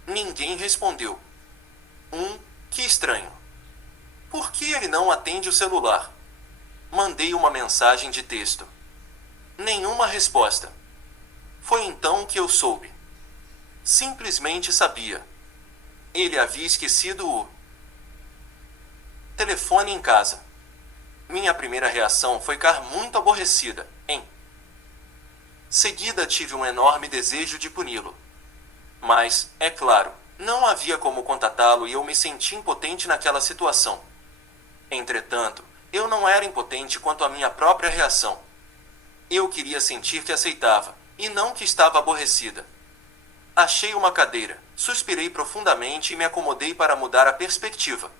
Ninguém respondeu. Que estranho. Por que ele não atende o celular? Mandei uma mensagem de texto. Nenhuma resposta. Foi então que eu soube. Simplesmente sabia. Ele havia esquecido o telefone em casa. Minha primeira reação foi ficar muito aborrecida. Em seguida tive um enorme desejo de puni-lo. Mas, é claro, não havia como contatá-lo e eu me senti impotente naquela situação. Entretanto, eu não era impotente quanto à minha própria reação. Eu queria sentir que aceitava, e não que estava aborrecida. Achei uma cadeira, suspirei profundamente e me acomodei para mudar a perspectiva.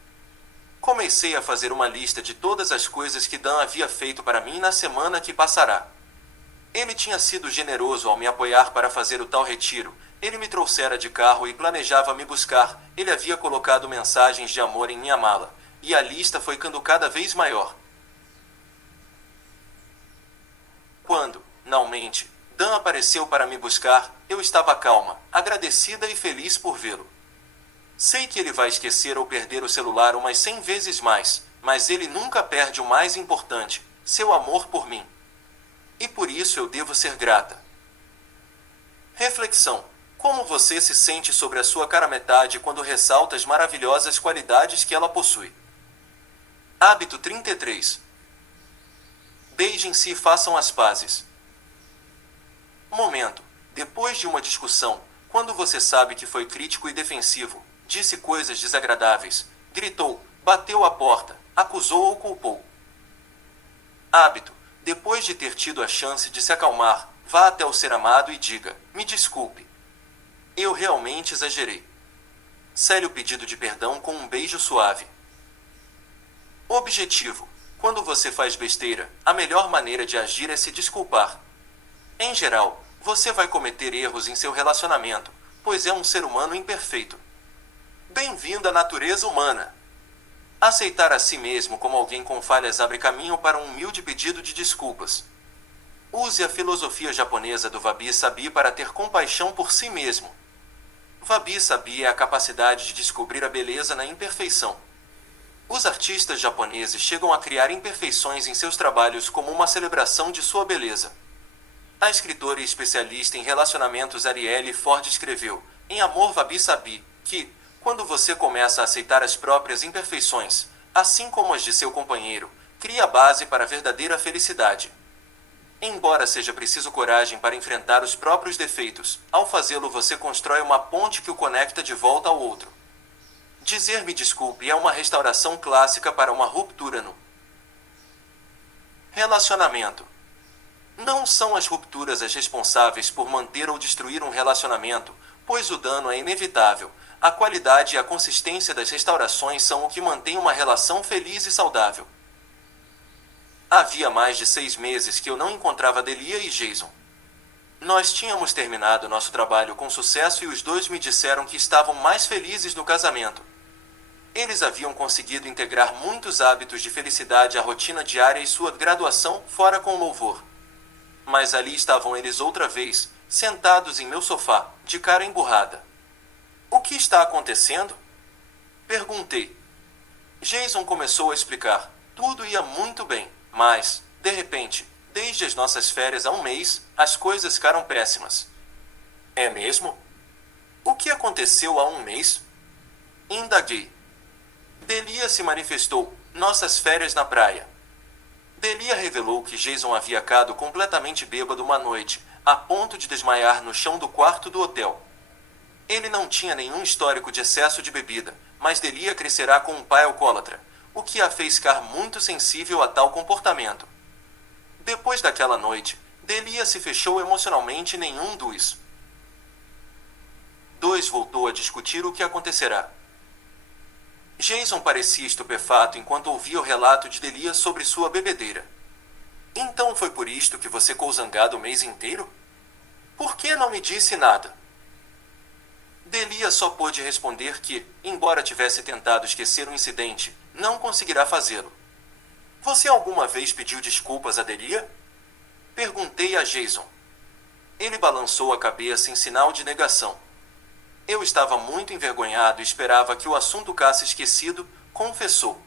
Comecei a fazer uma lista de todas as coisas que Dan havia feito para mim na semana que passará. Ele tinha sido generoso ao me apoiar para fazer o tal retiro, ele me trouxera de carro e planejava me buscar, ele havia colocado mensagens de amor em minha mala, e a lista foi ficando cada vez maior. Quando, finalmente, Dan apareceu para me buscar, eu estava calma, agradecida e feliz por vê-lo. Sei que ele vai esquecer ou perder o celular umas 100 vezes mais, mas ele nunca perde o mais importante, seu amor por mim. E por por isso eu devo ser grata. Reflexão. Como você se sente sobre a sua cara metade quando ressalta as maravilhosas qualidades que ela possui? Hábito 33. Beijem-se e façam as pazes. Momento. Depois de uma discussão, quando você sabe que foi crítico e defensivo, disse coisas desagradáveis, gritou, bateu a porta, acusou ou culpou. Hábito. Depois de ter tido a chance de se acalmar, vá até o ser amado e diga, me desculpe. Eu realmente exagerei. Cele o pedido de perdão com um beijo suave. Objetivo. Quando você faz besteira, a melhor maneira de agir é se desculpar. Em geral, você vai cometer erros em seu relacionamento, pois é um ser humano imperfeito. Bem-vindo à natureza humana. Aceitar a si mesmo como alguém com falhas abre caminho para um humilde pedido de desculpas. Use a filosofia japonesa do Wabi-Sabi para ter compaixão por si mesmo. Wabi-Sabi é a capacidade de descobrir a beleza na imperfeição. Os artistas japoneses chegam a criar imperfeições em seus trabalhos como uma celebração de sua beleza. A escritora e especialista em relacionamentos Arielle Ford escreveu, em Amor Wabi-Sabi, que, quando você começa a aceitar as próprias imperfeições, assim como as de seu companheiro, cria a base para a verdadeira felicidade. Embora seja preciso coragem para enfrentar os próprios defeitos, ao fazê-lo você constrói uma ponte que o conecta de volta ao outro. Dizer me desculpe é uma restauração clássica para uma ruptura no relacionamento. Não são as rupturas as responsáveis por manter ou destruir um relacionamento, pois o dano é inevitável. A qualidade e a consistência das restaurações são o que mantém uma relação feliz e saudável. Havia mais de 6 meses que eu não encontrava Delia e Jason. Nós tínhamos terminado nosso trabalho com sucesso e os dois me disseram que estavam mais felizes no casamento. Eles haviam conseguido integrar muitos hábitos de felicidade à rotina diária e sua graduação fora com louvor. Mas ali estavam eles outra vez, sentados em meu sofá, de cara emburrada. O que está acontecendo? Perguntei. Jason começou a explicar. Tudo ia muito bem, mas, de repente, desde as nossas férias há um mês, as coisas ficaram péssimas. É mesmo? O que aconteceu há um mês? Indaguei. Delia se manifestou. Nossas férias na praia. Delia revelou que Jason havia ficado completamente bêbado uma noite, a ponto de desmaiar no chão do quarto do hotel. Ele não tinha nenhum histórico de excesso de bebida, mas Delia crescerá com um pai alcoólatra, o que a fez ficar muito sensível a tal comportamento. Depois daquela noite, Delia se fechou emocionalmente e nenhum dos dois voltou a discutir o que acontecerá. Jason parecia estupefato enquanto ouvia o relato de Delia sobre sua bebedeira. Então foi por isto que você ficou zangado o mês inteiro? Por que não me disse nada? Delia só pôde responder que, embora tivesse tentado esquecer o incidente, não conseguirá fazê-lo. Você alguma vez pediu desculpas a Delia? Perguntei a Jason. Ele balançou a cabeça em sinal de negação. Eu estava muito envergonhado e esperava que o assunto ficasse esquecido, confessou.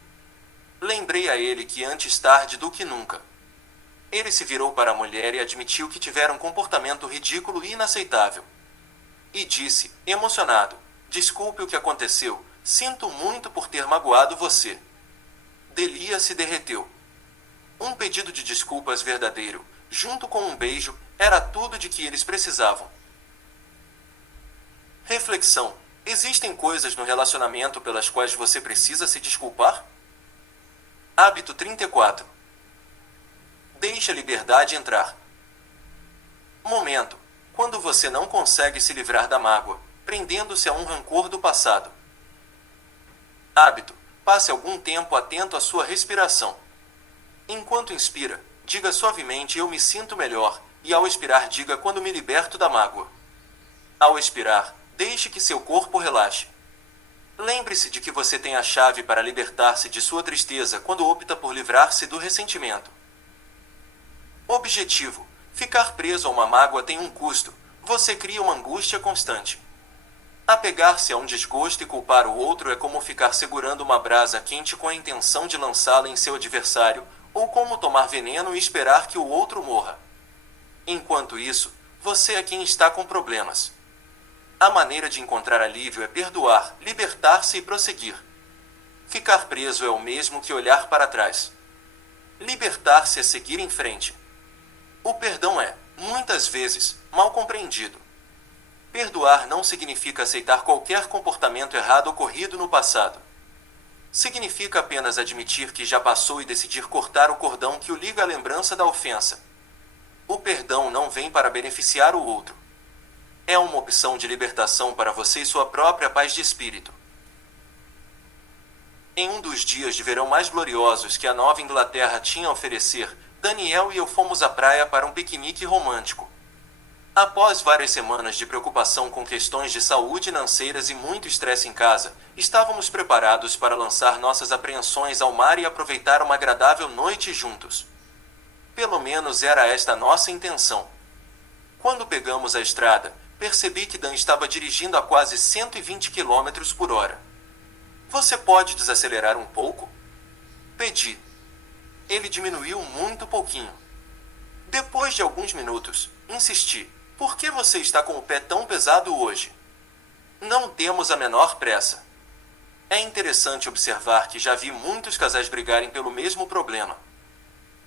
Lembrei a ele que antes tarde do que nunca. Ele se virou para a mulher e admitiu que tivera um comportamento ridículo e inaceitável. E disse, emocionado, desculpe o que aconteceu, sinto muito por ter magoado você. Delia se derreteu. Um pedido de desculpas verdadeiro, junto com um beijo, era tudo de que eles precisavam. Reflexão. Existem coisas no relacionamento pelas quais você precisa se desculpar? Hábito 34. Deixe a liberdade entrar. Momento. Quando você não consegue se livrar da mágoa, prendendo-se a um rancor do passado. Hábito. Passe algum tempo atento à sua respiração. Enquanto inspira, diga suavemente eu me sinto melhor, e ao expirar diga quando me liberto da mágoa. Ao expirar, deixe que seu corpo relaxe. Lembre-se de que você tem a chave para libertar-se de sua tristeza quando opta por livrar-se do ressentimento. Objetivo. Ficar preso a uma mágoa tem um custo, você cria uma angústia constante. Apegar-se a um desgosto e culpar o outro é como ficar segurando uma brasa quente com a intenção de lançá-la em seu adversário, ou como tomar veneno e esperar que o outro morra. Enquanto isso, você é quem está com problemas. A maneira de encontrar alívio é perdoar, libertar-se e prosseguir. Ficar preso é o mesmo que olhar para trás. Libertar-se é seguir em frente. O perdão é, muitas vezes, mal compreendido. Perdoar não significa aceitar qualquer comportamento errado ocorrido no passado. Significa apenas admitir que já passou e decidir cortar o cordão que o liga à lembrança da ofensa. O perdão não vem para beneficiar o outro. É uma opção de libertação para você e sua própria paz de espírito. Em um dos dias de verão mais gloriosos que a Nova Inglaterra tinha a oferecer, Daniel e eu fomos à praia para um piquenique romântico. Após várias semanas de preocupação com questões de saúde financeiras e muito estresse em casa, estávamos preparados para lançar nossas apreensões ao mar e aproveitar uma agradável noite juntos. Pelo menos era esta nossa intenção. Quando pegamos a estrada, percebi que Dan estava dirigindo a quase 120 km por hora. Você pode desacelerar um pouco? Pedi. Ele diminuiu muito pouquinho. Depois de alguns minutos, insisti. Por que você está com o pé tão pesado hoje? Não temos a menor pressa. É interessante observar que já vi muitos casais brigarem pelo mesmo problema.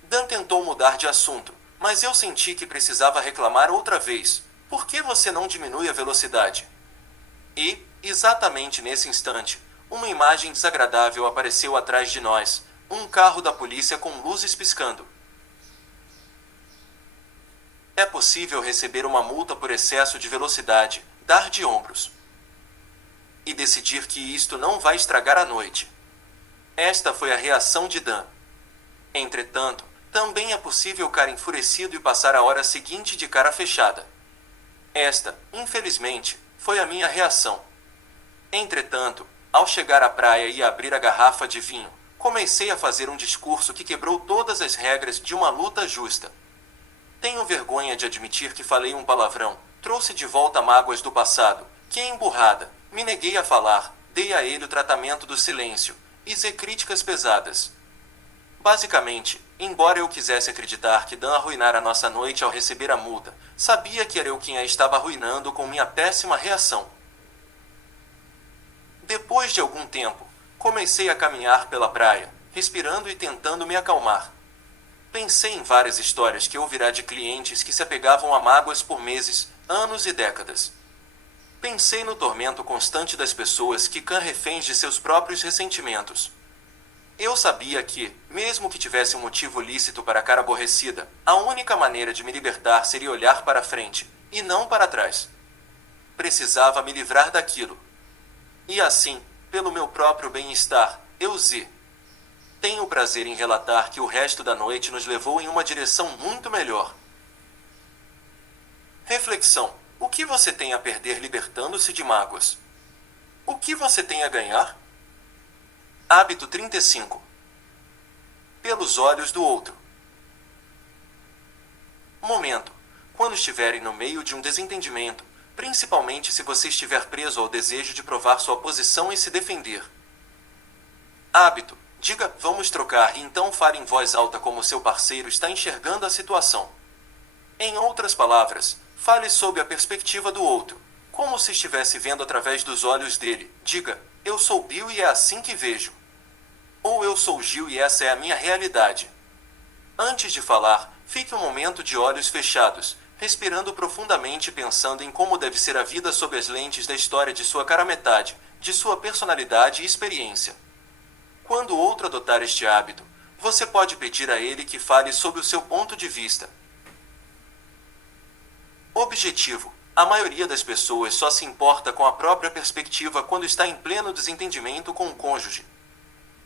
Dan tentou mudar de assunto, mas eu senti que precisava reclamar outra vez. Por que você não diminui a velocidade? E, exatamente nesse instante, uma imagem desagradável apareceu atrás de nós, um carro da polícia com luzes piscando. É possível receber uma multa por excesso de velocidade, dar de ombros e decidir que isto não vai estragar a noite. Esta foi a reação de Dan. Entretanto, também é possível ficar enfurecido e passar a hora seguinte de cara fechada. Esta, infelizmente, foi a minha reação. Entretanto, ao chegar à praia e abrir a garrafa de vinho, comecei a fazer um discurso que quebrou todas as regras de uma luta justa. Tenho vergonha de admitir que falei um palavrão, trouxe de volta mágoas do passado, que emburrada, me neguei a falar, dei a ele o tratamento do silêncio, e críticas pesadas. Basicamente, embora eu quisesse acreditar que Dan arruinara nossa noite ao receber a multa, sabia que era eu quem a estava arruinando com minha péssima reação. Depois de algum tempo, comecei a caminhar pela praia, respirando e tentando me acalmar. Pensei em várias histórias que ouvirá de clientes que se apegavam a mágoas por meses, anos e décadas. Pensei no tormento constante das pessoas que ficam reféns de seus próprios ressentimentos. Eu sabia que, mesmo que tivesse um motivo lícito para a cara aborrecida, a única maneira de me libertar seria olhar para frente, e não para trás. Precisava me livrar daquilo. E assim, pelo meu próprio bem-estar, tenho o prazer em relatar que o resto da noite nos levou em uma direção muito melhor. Reflexão: o que você tem a perder libertando-se de mágoas? O que você tem a ganhar? Hábito 35. Pelos olhos do outro. Momento: quando estiverem no meio de um desentendimento, principalmente se você estiver preso ao desejo de provar sua posição e se defender. Hábito: diga, vamos trocar, e então fale em voz alta como seu parceiro está enxergando a situação. Em outras palavras, fale sob a perspectiva do outro, como se estivesse vendo através dos olhos dele. Diga, eu sou Bill e é assim que vejo. Ou eu sou Gil e essa é a minha realidade. Antes de falar, fique um momento de olhos fechados, respirando profundamente e pensando em como deve ser a vida sob as lentes da história de sua cara-metade, de sua personalidade e experiência. Quando o outro adotar este hábito, você pode pedir a ele que fale sob o seu ponto de vista. Objetivo: a maioria das pessoas só se importa com a própria perspectiva quando está em pleno desentendimento com o cônjuge.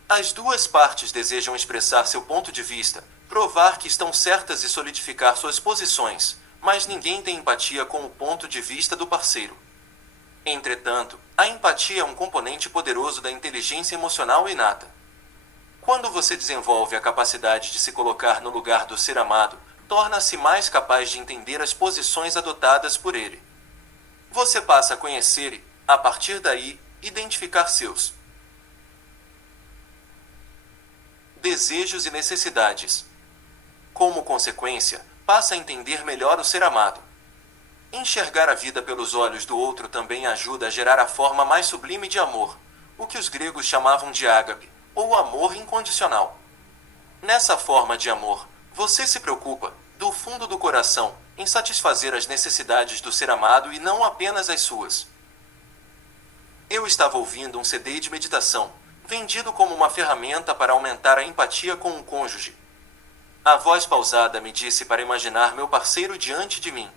As duas partes desejam expressar seu ponto de vista, provar que estão certas e solidificar suas posições, mas ninguém tem empatia com o ponto de vista do parceiro. Entretanto, a empatia é um componente poderoso da inteligência emocional inata. Quando você desenvolve a capacidade de se colocar no lugar do ser amado, torna-se mais capaz de entender as posições adotadas por ele. Você passa a conhecer e, a partir daí, identificar seus desejos e necessidades. Como consequência, passa a entender melhor o ser amado. Enxergar a vida pelos olhos do outro também ajuda a gerar a forma mais sublime de amor, o que os gregos chamavam de ágape, ou amor incondicional. Nessa forma de amor, você se preocupa, do fundo do coração, em satisfazer as necessidades do ser amado e não apenas as suas. Eu estava ouvindo um CD de meditação, vendido como uma ferramenta para aumentar a empatia com o cônjuge. A voz pausada me disse para imaginar meu parceiro diante de mim.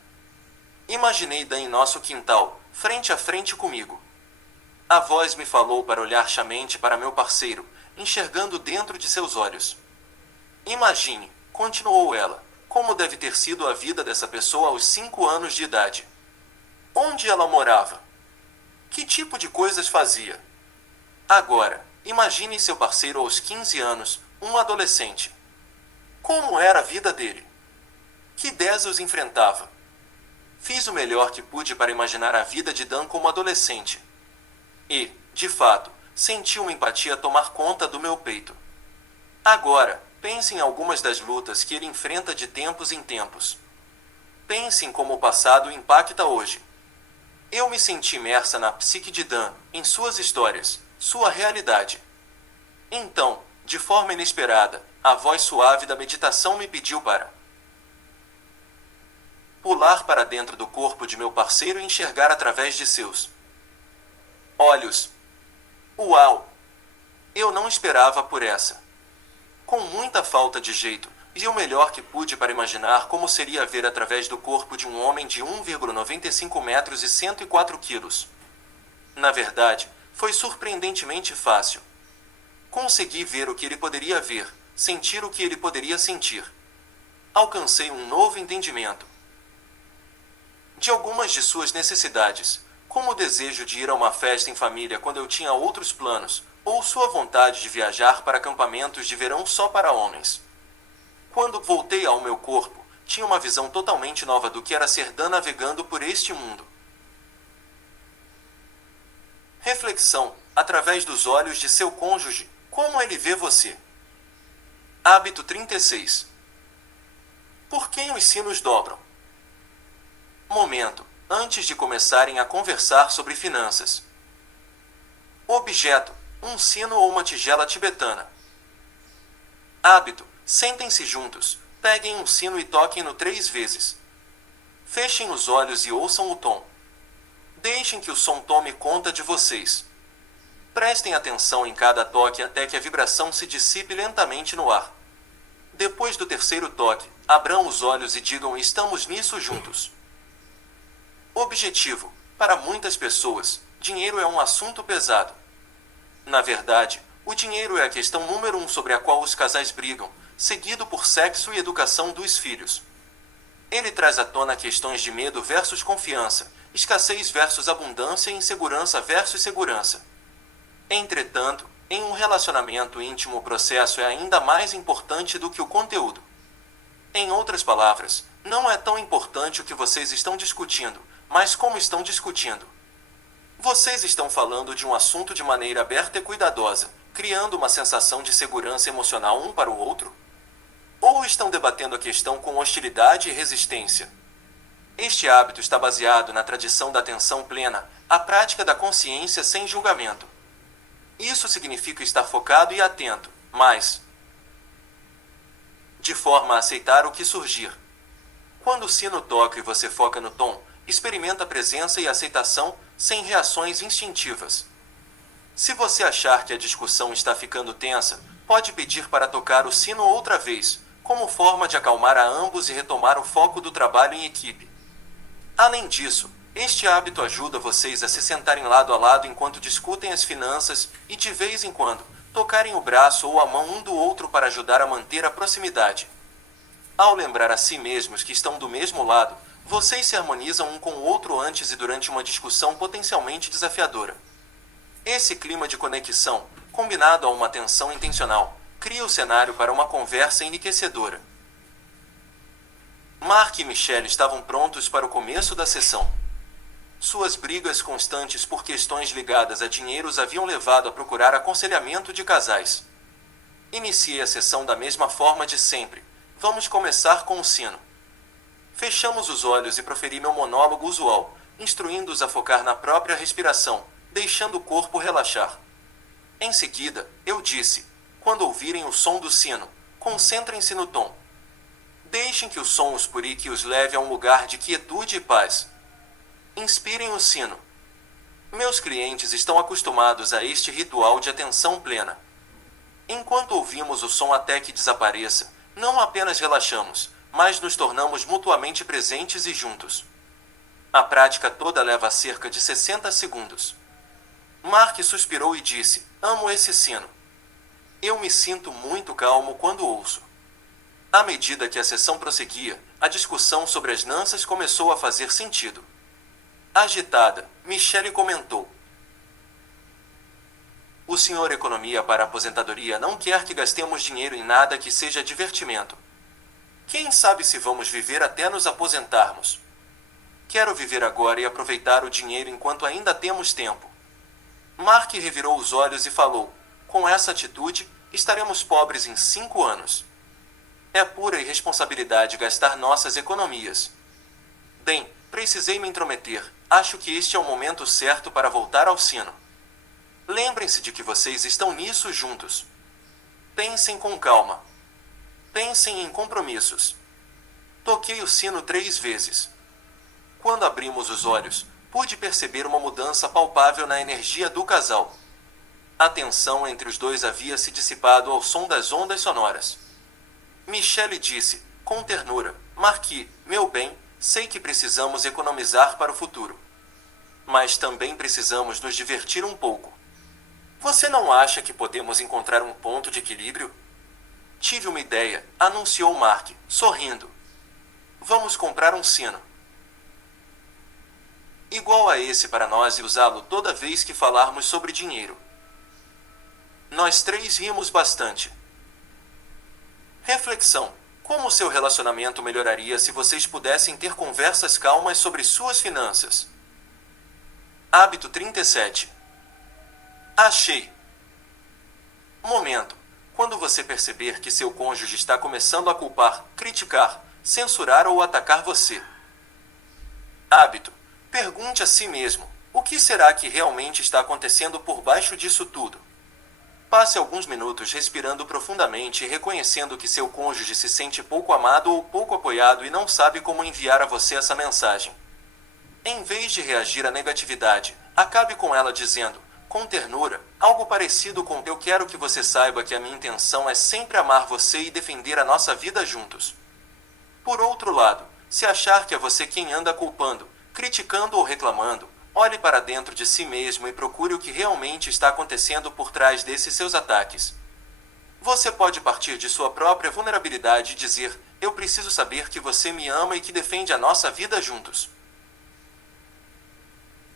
Imaginei Dan em nosso quintal, frente a frente comigo. A voz me falou para olhar chamente para meu parceiro, enxergando dentro de seus olhos. Imagine, continuou ela, como deve ter sido a vida dessa pessoa aos 5 anos de idade. Onde ela morava? Que tipo de coisas fazia? Agora, imagine seu parceiro aos 15 anos, um adolescente. Como era a vida dele? Que desafios enfrentava? Fiz o melhor que pude para imaginar a vida de Dan como adolescente. E, de fato, senti uma empatia tomar conta do meu peito. Agora, pense em algumas das lutas que ele enfrenta de tempos em tempos. Pense em como o passado o impacta hoje. Eu me senti imersa na psique de Dan, em suas histórias, sua realidade. Então, de forma inesperada, a voz suave da meditação me pediu para pular para dentro do corpo de meu parceiro e enxergar através de seus olhos. Uau! Eu não esperava por essa. Com muita falta de jeito, e o melhor que pude para imaginar como seria ver através do corpo de um homem de 1,95 metros e 104 quilos. Na verdade, foi surpreendentemente fácil. Consegui ver o que ele poderia ver, sentir o que ele poderia sentir. Alcancei um novo entendimento de algumas de suas necessidades, como o desejo de ir a uma festa em família quando eu tinha outros planos, ou sua vontade de viajar para acampamentos de verão só para homens. Quando voltei ao meu corpo, tinha uma visão totalmente nova do que era ser Dan navegando por este mundo. Reflexão, através dos olhos de seu cônjuge, como ele vê você. Hábito 36. Por quem os sinos dobram? Momento, antes de começarem a conversar sobre finanças. Objeto, um sino ou uma tigela tibetana. Hábito, sentem-se juntos, peguem um sino e toquem-no 3 vezes. Fechem os olhos e ouçam o tom. Deixem que o som tome conta de vocês. Prestem atenção em cada toque até que a vibração se dissipe lentamente no ar. Depois do 3º toque, abram os olhos e digam: estamos nisso juntos. Objetivo: para muitas pessoas, dinheiro é um assunto pesado. Na verdade, o dinheiro é a questão número 1 sobre a qual os casais brigam, seguido por sexo e educação dos filhos. Ele traz à tona questões de medo versus confiança, escassez versus abundância e insegurança versus segurança. Entretanto, em um relacionamento íntimo o processo é ainda mais importante do que o conteúdo. Em outras palavras, não é tão importante o que vocês estão discutindo, mas como estão discutindo. Vocês estão falando de um assunto de maneira aberta e cuidadosa, criando uma sensação de segurança emocional um para o outro? Ou estão debatendo a questão com hostilidade e resistência? Este hábito está baseado na tradição da atenção plena, a prática da consciência sem julgamento. Isso significa estar focado e atento, mas de forma a aceitar o que surgir. Quando o sino toca e você foca no tom, experimenta a presença e a aceitação, sem reações instintivas. Se você achar que a discussão está ficando tensa, pode pedir para tocar o sino outra vez, como forma de acalmar a ambos e retomar o foco do trabalho em equipe. Além disso, este hábito ajuda vocês a se sentarem lado a lado enquanto discutem as finanças e, de vez em quando, tocarem o braço ou a mão um do outro para ajudar a manter a proximidade. Ao lembrar a si mesmos que estão do mesmo lado, vocês se harmonizam um com o outro antes e durante uma discussão potencialmente desafiadora. Esse clima de conexão, combinado a uma atenção intencional, cria o cenário para uma conversa enriquecedora. Mark e Michelle estavam prontos para o começo da sessão. Suas brigas constantes por questões ligadas a dinheiro os haviam levado a procurar aconselhamento de casais. Iniciei a sessão da mesma forma de sempre. Vamos começar com o sino. Fechamos os olhos e proferi meu monólogo usual, instruindo-os a focar na própria respiração, deixando o corpo relaxar. Em seguida, eu disse: quando ouvirem o som do sino, concentrem-se no tom. Deixem que o som os purifique e os leve a um lugar de quietude e paz. Inspirem o sino. Meus clientes estão acostumados a este ritual de atenção plena. Enquanto ouvimos o som até que desapareça, não apenas relaxamos, mas nos tornamos mutuamente presentes e juntos. A prática toda leva cerca de 60 segundos. Mark suspirou e disse: amo esse sino. Eu me sinto muito calmo quando ouço. À medida que a sessão prosseguia, a discussão sobre as nanças começou a fazer sentido. Agitada, Michelle comentou: o senhor economia para a aposentadoria não quer que gastemos dinheiro em nada que seja divertimento. Quem sabe se vamos viver até nos aposentarmos? Quero viver agora e aproveitar o dinheiro enquanto ainda temos tempo. Mark revirou os olhos e falou: com essa atitude, estaremos pobres em 5 anos. É pura irresponsabilidade gastar nossas economias. Bem, precisei me intrometer. Acho que este é o momento certo para voltar ao sino. Lembrem-se de que vocês estão nisso juntos. Pensem com calma. Pensem em compromissos. Toquei o sino 3 vezes. Quando abrimos os olhos, pude perceber uma mudança palpável na energia do casal. A tensão entre os dois havia se dissipado ao som das ondas sonoras. Michelle disse, com ternura: Marquis, meu bem, sei que precisamos economizar para o futuro. Mas também precisamos nos divertir um pouco. Você não acha que podemos encontrar um ponto de equilíbrio? Tive uma ideia, anunciou Mark, sorrindo. Vamos comprar um sino igual a esse para nós e usá-lo toda vez que falarmos sobre dinheiro. Nós 3 rimos bastante. Reflexão: como seu relacionamento melhoraria se vocês pudessem ter conversas calmas sobre suas finanças? Hábito 37. Achei. Momento: quando você perceber que seu cônjuge está começando a culpar, criticar, censurar ou atacar você. Hábito: pergunte a si mesmo: o que será que realmente está acontecendo por baixo disso tudo? Passe alguns minutos respirando profundamente e reconhecendo que seu cônjuge se sente pouco amado ou pouco apoiado e não sabe como enviar a você essa mensagem. Em vez de reagir à negatividade, acabe com ela dizendo, com ternura, algo parecido com: eu quero que você saiba que a minha intenção é sempre amar você e defender a nossa vida juntos. Por outro lado, se achar que é você quem anda culpando, criticando ou reclamando, olhe para dentro de si mesmo e procure o que realmente está acontecendo por trás desses seus ataques. Você pode partir de sua própria vulnerabilidade e dizer: eu preciso saber que você me ama e que defende a nossa vida juntos.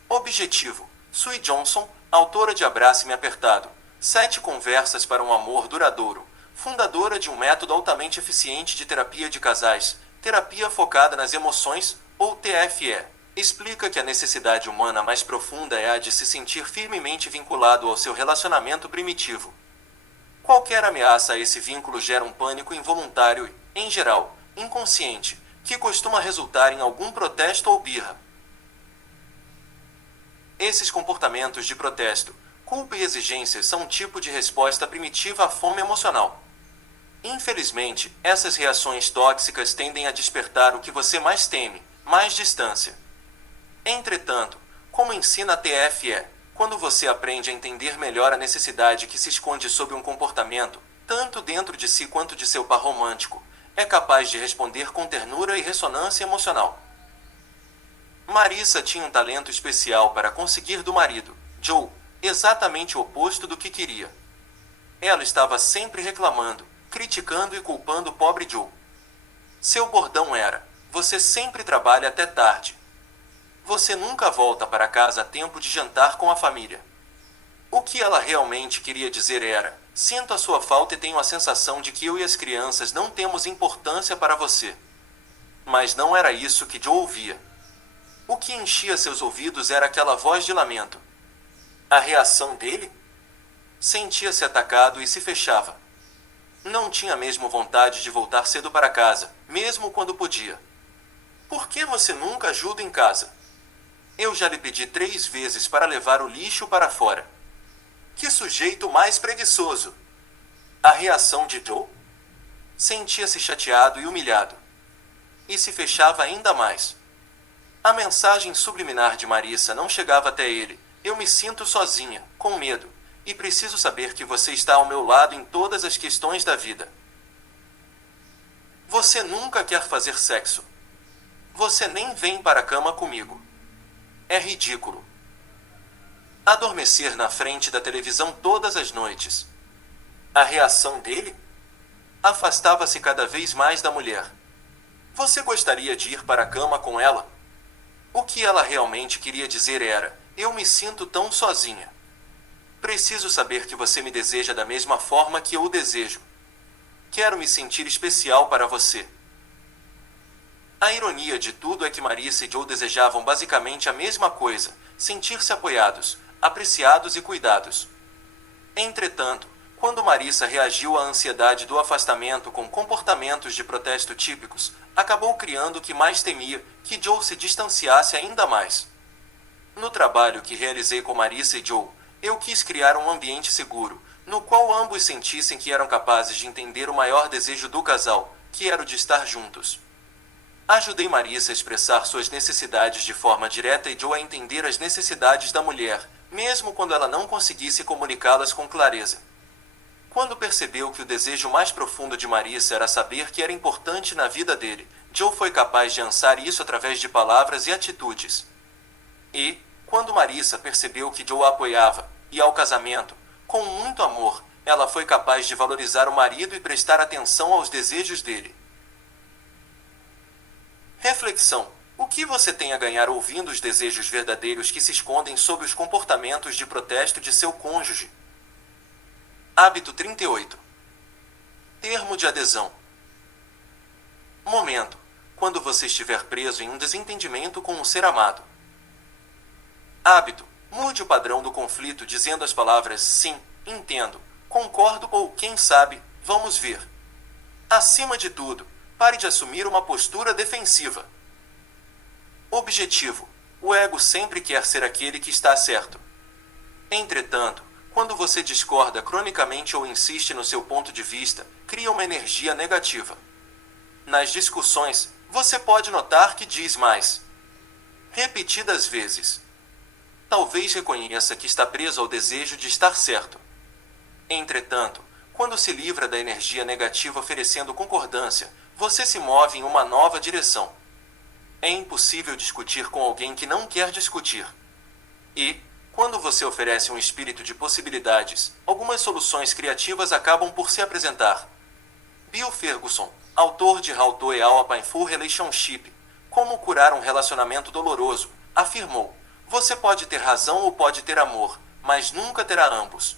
Objetivo: Sue Johnson, autora de Abrace-me Apertado, 7 conversas para um amor duradouro, fundadora de um método altamente eficiente de terapia de casais, terapia focada nas emoções, ou TFE. Explica que a necessidade humana mais profunda é a de se sentir firmemente vinculado ao seu relacionamento primitivo. Qualquer ameaça a esse vínculo gera um pânico involuntário e, em geral, inconsciente, que costuma resultar em algum protesto ou birra. Esses comportamentos de protesto, culpa e exigência são um tipo de resposta primitiva à fome emocional. Infelizmente, essas reações tóxicas tendem a despertar o que você mais teme: mais distância. Entretanto, como ensina a TFE, quando você aprende a entender melhor a necessidade que se esconde sob um comportamento, tanto dentro de si quanto de seu par romântico, é capaz de responder com ternura e ressonância emocional. Marissa tinha um talento especial para conseguir do marido, Joe, exatamente o oposto do que queria. Ela estava sempre reclamando, criticando e culpando o pobre Joe. Seu bordão era: você sempre trabalha até tarde. Você nunca volta para casa a tempo de jantar com a família. O que ela realmente queria dizer era: sinto a sua falta e tenho a sensação de que eu e as crianças não temos importância para você. Mas não era isso que Joe ouvia. O que enchia seus ouvidos era aquela voz de lamento. A reação dele? Sentia-se atacado e se fechava. Não tinha mesmo vontade de voltar cedo para casa, mesmo quando podia. Por que você nunca ajuda em casa? Eu já lhe pedi 3 vezes para levar o lixo para fora. Que sujeito mais preguiçoso! A reação de Joe? Sentia-se chateado e humilhado. E se fechava ainda mais. A mensagem subliminar de Marissa não chegava até ele. Eu me sinto sozinha, com medo, e preciso saber que você está ao meu lado em todas as questões da vida. Você nunca quer fazer sexo. Você nem vem para a cama comigo. É ridículo. Adormecer na frente da televisão todas as noites. A reação dele? Afastava-se cada vez mais da mulher. Você gostaria de ir para a cama com ela? O que ela realmente queria dizer era: eu me sinto tão sozinha. Preciso saber que você me deseja da mesma forma que eu o desejo. Quero me sentir especial para você. A ironia de tudo é que Marissa e Joe desejavam basicamente a mesma coisa: sentir-se apoiados, apreciados e cuidados. Entretanto, quando Marissa reagiu à ansiedade do afastamento com comportamentos de protesto típicos, acabou criando o que mais temia: que Joe se distanciasse ainda mais. No trabalho que realizei com Marissa e Joe, eu quis criar um ambiente seguro, no qual ambos sentissem que eram capazes de entender o maior desejo do casal, que era o de estar juntos. Ajudei Marissa a expressar suas necessidades de forma direta e Joe a entender as necessidades da mulher, mesmo quando ela não conseguisse comunicá-las com clareza. Quando percebeu que o desejo mais profundo de Marissa era saber que era importante na vida dele, Joe foi capaz de ansar isso através de palavras e atitudes. E, quando Marissa percebeu que Joe a apoiava, e ao casamento, com muito amor, ela foi capaz de valorizar o marido e prestar atenção aos desejos dele. Reflexão: o que você tem a ganhar ouvindo os desejos verdadeiros que se escondem sob os comportamentos de protesto de seu cônjuge? Hábito 38. Termo de adesão. Momento: quando você estiver preso em um desentendimento com um ser amado. Hábito: mude o padrão do conflito dizendo as palavras sim, entendo, concordo ou, quem sabe, vamos ver. Acima de tudo, pare de assumir uma postura defensiva. Objetivo: o ego sempre quer ser aquele que está certo. Entretanto, quando você discorda cronicamente ou insiste no seu ponto de vista, cria uma energia negativa. Nas discussões, você pode notar que diz mais repetidas vezes. Talvez reconheça que está preso ao desejo de estar certo. Entretanto, quando se livra da energia negativa oferecendo concordância, você se move em uma nova direção. É impossível discutir com alguém que não quer discutir. E, quando você oferece um espírito de possibilidades, algumas soluções criativas acabam por se apresentar. Bill Ferguson, autor de How to Heal a Painful Relationship, Como Curar um Relacionamento Doloroso, afirmou: você pode ter razão ou pode ter amor, mas nunca terá ambos.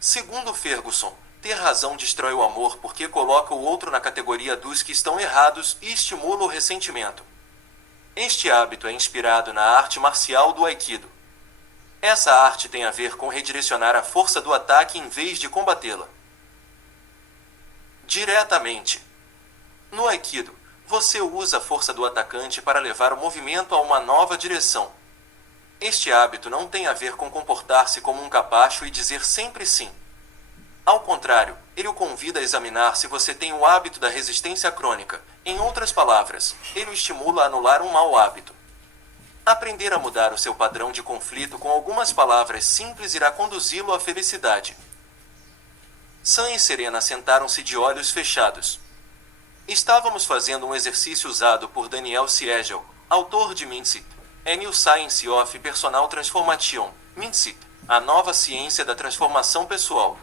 Segundo Ferguson, ter razão destrói o amor porque coloca o outro na categoria dos que estão errados e estimula o ressentimento. Este hábito é inspirado na arte marcial do Aikido. Essa arte tem a ver com redirecionar a força do ataque em vez de combatê-la diretamente. No Aikido, você usa a força do atacante para levar o movimento a uma nova direção. Este hábito não tem a ver com comportar-se como um capacho e dizer sempre sim. Ao contrário, ele o convida a examinar se você tem o hábito da resistência crônica. Em outras palavras, ele o estimula a anular um mau hábito. Aprender a mudar o seu padrão de conflito com algumas palavras simples irá conduzi-lo à felicidade. Sam e Serena sentaram-se de olhos fechados. Estávamos fazendo um exercício usado por Daniel Siegel, autor de Mindset, A New Science of Personal Transformation, Mindset, a nova ciência da transformação pessoal.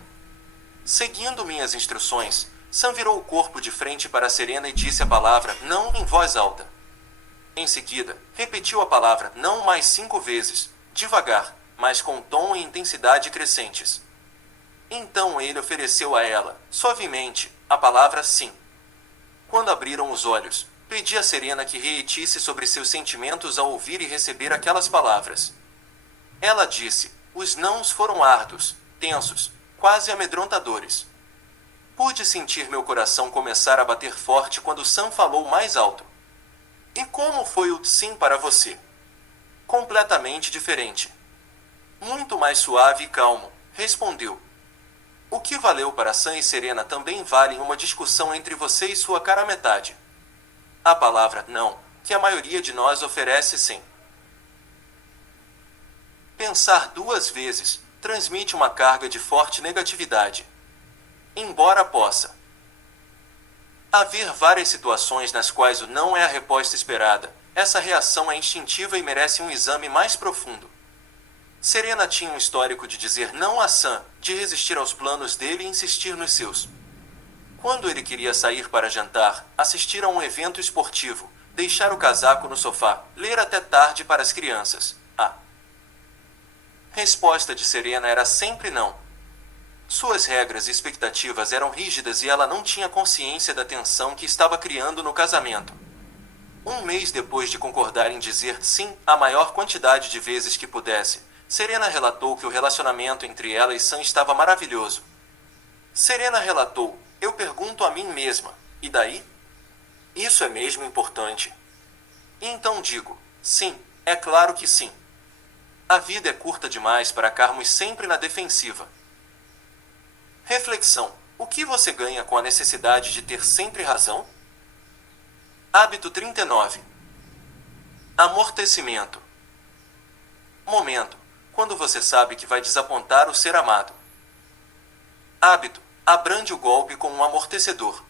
Seguindo minhas instruções, Sam virou o corpo de frente para Serena e disse a palavra não em voz alta. Em seguida, repetiu a palavra não mais 5 vezes, devagar, mas com tom e intensidade crescentes. Então ele ofereceu a ela, suavemente, a palavra sim. Quando abriram os olhos, pedi a Serena que refletisse sobre seus sentimentos ao ouvir e receber aquelas palavras. Ela disse: os nãos foram árduos, tensos, quase amedrontadores. Pude sentir meu coração começar a bater forte quando Sam falou mais alto. E como foi o sim para você? Completamente diferente. Muito mais suave e calmo, respondeu. O que valeu para Sam e Serena também vale em uma discussão entre você e sua cara metade. A palavra não, que a maioria de nós oferece sim. Pensar duas vezes transmite uma carga de forte negatividade. Embora possa haver várias situações nas quais o não é a resposta esperada, essa reação é instintiva e merece um exame mais profundo. Serena tinha um histórico de dizer não a Sam, de resistir aos planos dele e insistir nos seus. Quando ele queria sair para jantar, assistir a um evento esportivo, deixar o casaco no sofá, ler até tarde para as crianças, a resposta de Serena era sempre não. Suas regras e expectativas eram rígidas e ela não tinha consciência da tensão que estava criando no casamento. Um mês depois de concordar em dizer sim a maior quantidade de vezes que pudesse, Serena relatou que o relacionamento entre ela e Sam estava maravilhoso. Serena relatou, eu pergunto a mim mesma, e daí? Isso é mesmo importante. E então digo, sim, é claro que sim. A vida é curta demais para ficarmos sempre na defensiva. Reflexão. O que você ganha com a necessidade de ter sempre razão? Hábito 39. Amortecimento. Momento. Quando você sabe que vai desapontar o ser amado. Hábito. Abrande o golpe com um amortecedor.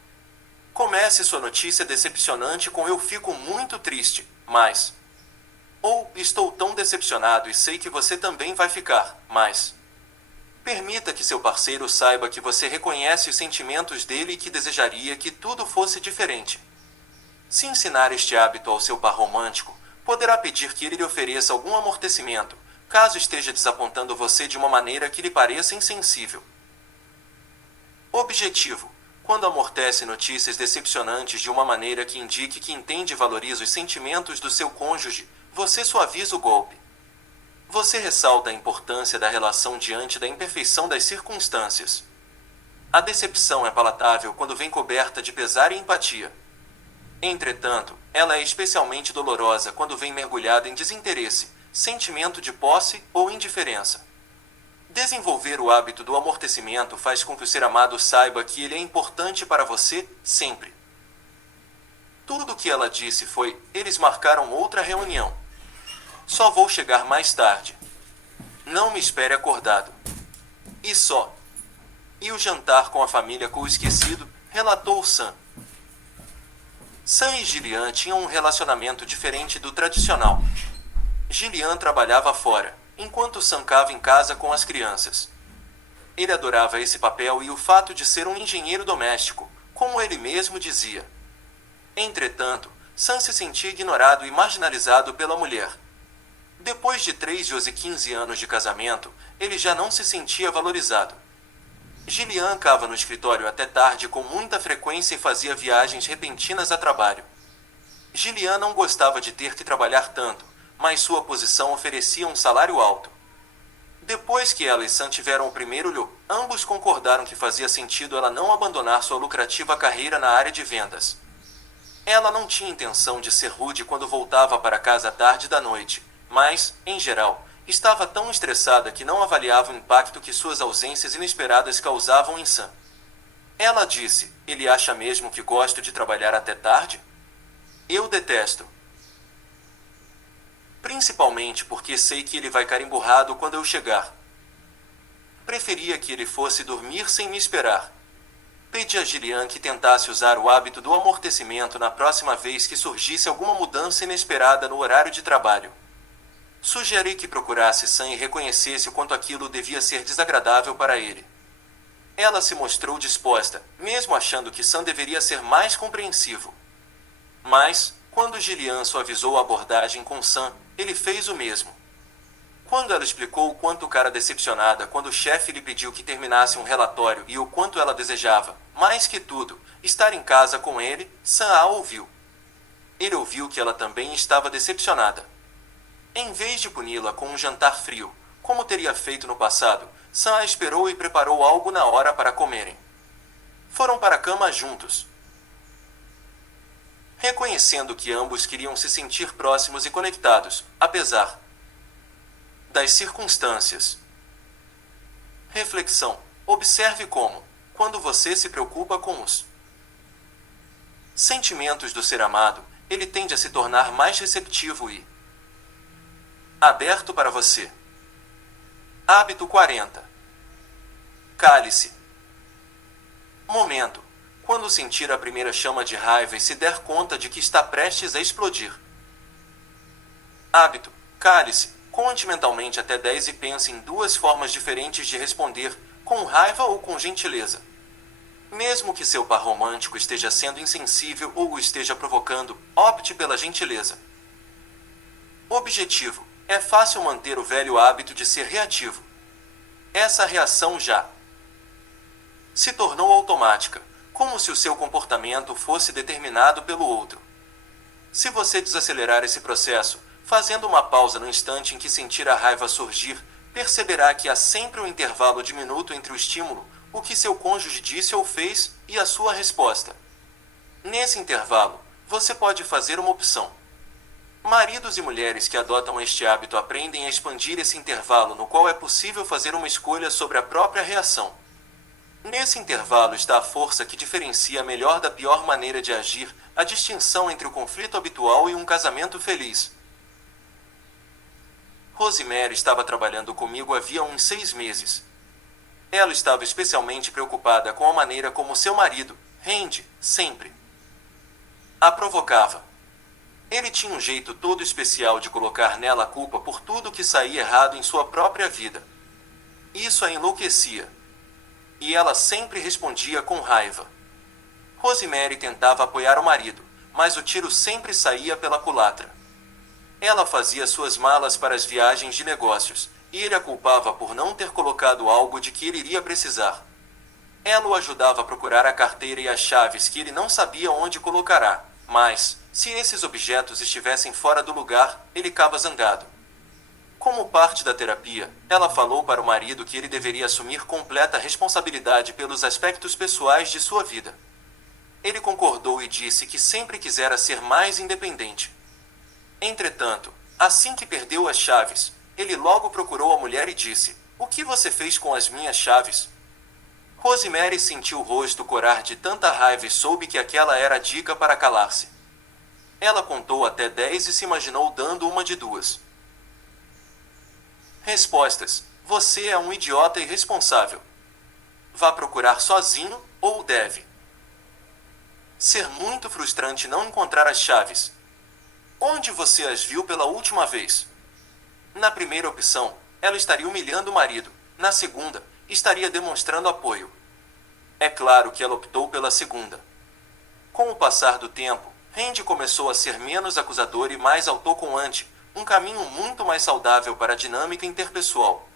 Comece sua notícia decepcionante com eu fico muito triste, mas... Ou estou tão decepcionado e sei que você também vai ficar, mas... Permita que seu parceiro saiba que você reconhece os sentimentos dele e que desejaria que tudo fosse diferente. Se ensinar este hábito ao seu par romântico, poderá pedir que ele lhe ofereça algum amortecimento, caso esteja desapontando você de uma maneira que lhe pareça insensível. Objetivo. Quando amortece notícias decepcionantes de uma maneira que indique que entende e valoriza os sentimentos do seu cônjuge, você suaviza o golpe. Você ressalta a importância da relação diante da imperfeição das circunstâncias. A decepção é palatável quando vem coberta de pesar e empatia. Entretanto, ela é especialmente dolorosa quando vem mergulhada em desinteresse, sentimento de posse ou indiferença. Desenvolver o hábito do amortecimento faz com que o ser amado saiba que ele é importante para você, sempre. Tudo o que ela disse foi, eles marcaram outra reunião. Só vou chegar mais tarde. Não me espere acordado. E só. E o jantar com a família com o esquecido, relatou Sam. Sam e Gillian tinham um relacionamento diferente do tradicional. Gillian trabalhava fora, enquanto Sam ficava em casa com as crianças. Ele adorava esse papel e o fato de ser um engenheiro doméstico, como ele mesmo dizia. Entretanto, Sam se sentia ignorado e marginalizado pela mulher. Depois de 13 e 15 anos de casamento, ele já não se sentia valorizado. Gillian ficava no escritório até tarde com muita frequência e fazia viagens repentinas a trabalho. Gillian não gostava de ter que trabalhar tanto, mas sua posição oferecia um salário alto. Depois que ela e Sam tiveram o primeiro filho, ambos concordaram que fazia sentido ela não abandonar sua lucrativa carreira na área de vendas. Ela não tinha intenção de ser rude quando voltava para casa tarde da noite, mas, em geral, estava tão estressada que não avaliava o impacto que suas ausências inesperadas causavam em Sam. Ela disse, ele acha mesmo que gosto de trabalhar até tarde? Eu detesto. Principalmente porque sei que ele vai ficar emburrado quando eu chegar. Preferia que ele fosse dormir sem me esperar. Pedi a Gillian que tentasse usar o hábito do amortecimento na próxima vez que surgisse alguma mudança inesperada no horário de trabalho. Sugeri que procurasse Sam e reconhecesse o quanto aquilo devia ser desagradável para ele. Ela se mostrou disposta, mesmo achando que Sam deveria ser mais compreensivo. Mas, quando Gillian suavizou a abordagem com Sam, ele fez o mesmo. Quando ela explicou o quanto cara decepcionada quando o chefe lhe pediu que terminasse um relatório e o quanto ela desejava, mais que tudo, estar em casa com ele, Sam a ouviu. Ele ouviu que ela também estava decepcionada. Em vez de puni-la com um jantar frio, como teria feito no passado, Sam a esperou e preparou algo na hora para comerem. Foram para a cama juntos. reconhecendo que ambos queriam se sentir próximos e conectados, apesar das circunstâncias. Reflexão. Observe como, quando você se preocupa com os sentimentos do ser amado, ele tende a se tornar mais receptivo e aberto para você. Hábito 40. Cale-se. Momento. Quando sentir a primeira chama de raiva e se der conta de que está prestes a explodir. Hábito. Cale-se. Conte mentalmente até 10 e pense em duas formas diferentes de responder, com raiva ou com gentileza. Mesmo que seu par romântico esteja sendo insensível ou o esteja provocando, opte pela gentileza. Objetivo. É fácil manter o velho hábito de ser reativo. Essa reação já se tornou automática, como se o seu comportamento fosse determinado pelo outro. Se você desacelerar esse processo, fazendo uma pausa no instante em que sentir a raiva surgir, perceberá que há sempre um intervalo diminuto entre o estímulo, o que seu cônjuge disse ou fez, e a sua resposta. Nesse intervalo, você pode fazer uma opção. Maridos e mulheres que adotam este hábito aprendem a expandir esse intervalo no qual é possível fazer uma escolha sobre a própria reação. Nesse intervalo está a força que diferencia a melhor da pior maneira de agir, a distinção entre o conflito habitual e um casamento feliz. Rosemary estava trabalhando comigo havia uns 6 meses. Ela estava especialmente preocupada com a maneira como seu marido, Randy, sempre a provocava. Ele tinha um jeito todo especial de colocar nela a culpa por tudo que saía errado em sua própria vida. Isso a enlouquecia. E ela sempre respondia com raiva. Rosemary tentava apoiar o marido, mas o tiro sempre saía pela culatra. Ela fazia suas malas para as viagens de negócios, e ele a culpava por não ter colocado algo de que ele iria precisar. Ela o ajudava a procurar a carteira e as chaves que ele não sabia onde colocará, mas, se esses objetos estivessem fora do lugar, ele ficava zangado. Como parte da terapia, ela falou para o marido que ele deveria assumir completa responsabilidade pelos aspectos pessoais de sua vida. Ele concordou e disse que sempre quisera ser mais independente. Entretanto, assim que perdeu as chaves, ele logo procurou a mulher e disse: "O que você fez com as minhas chaves?" Rosemary sentiu o rosto corar de tanta raiva e soube que aquela era a dica para calar-se. Ela contou até 10 e se imaginou dando uma de duas respostas. Você é um idiota irresponsável. Vá procurar sozinho, ou deve ser muito frustrante não encontrar as chaves. Onde você as viu pela última vez? Na primeira opção, ela estaria humilhando o marido. Na segunda, estaria demonstrando apoio. É claro que ela optou pela segunda. Com o passar do tempo, Randy começou a ser menos acusador e mais autoconante, um caminho muito mais saudável para a dinâmica interpessoal.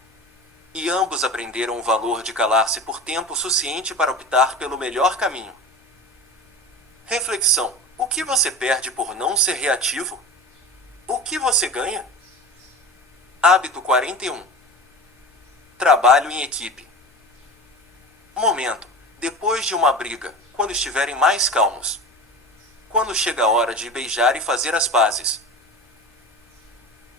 E ambos aprenderam o valor de calar-se por tempo suficiente para optar pelo melhor caminho. Reflexão. O que você perde por não ser reativo? O que você ganha? Hábito 41. Trabalho em equipe. Momento. Depois de uma briga, quando estiverem mais calmos. Quando chega a hora de beijar e fazer as pazes.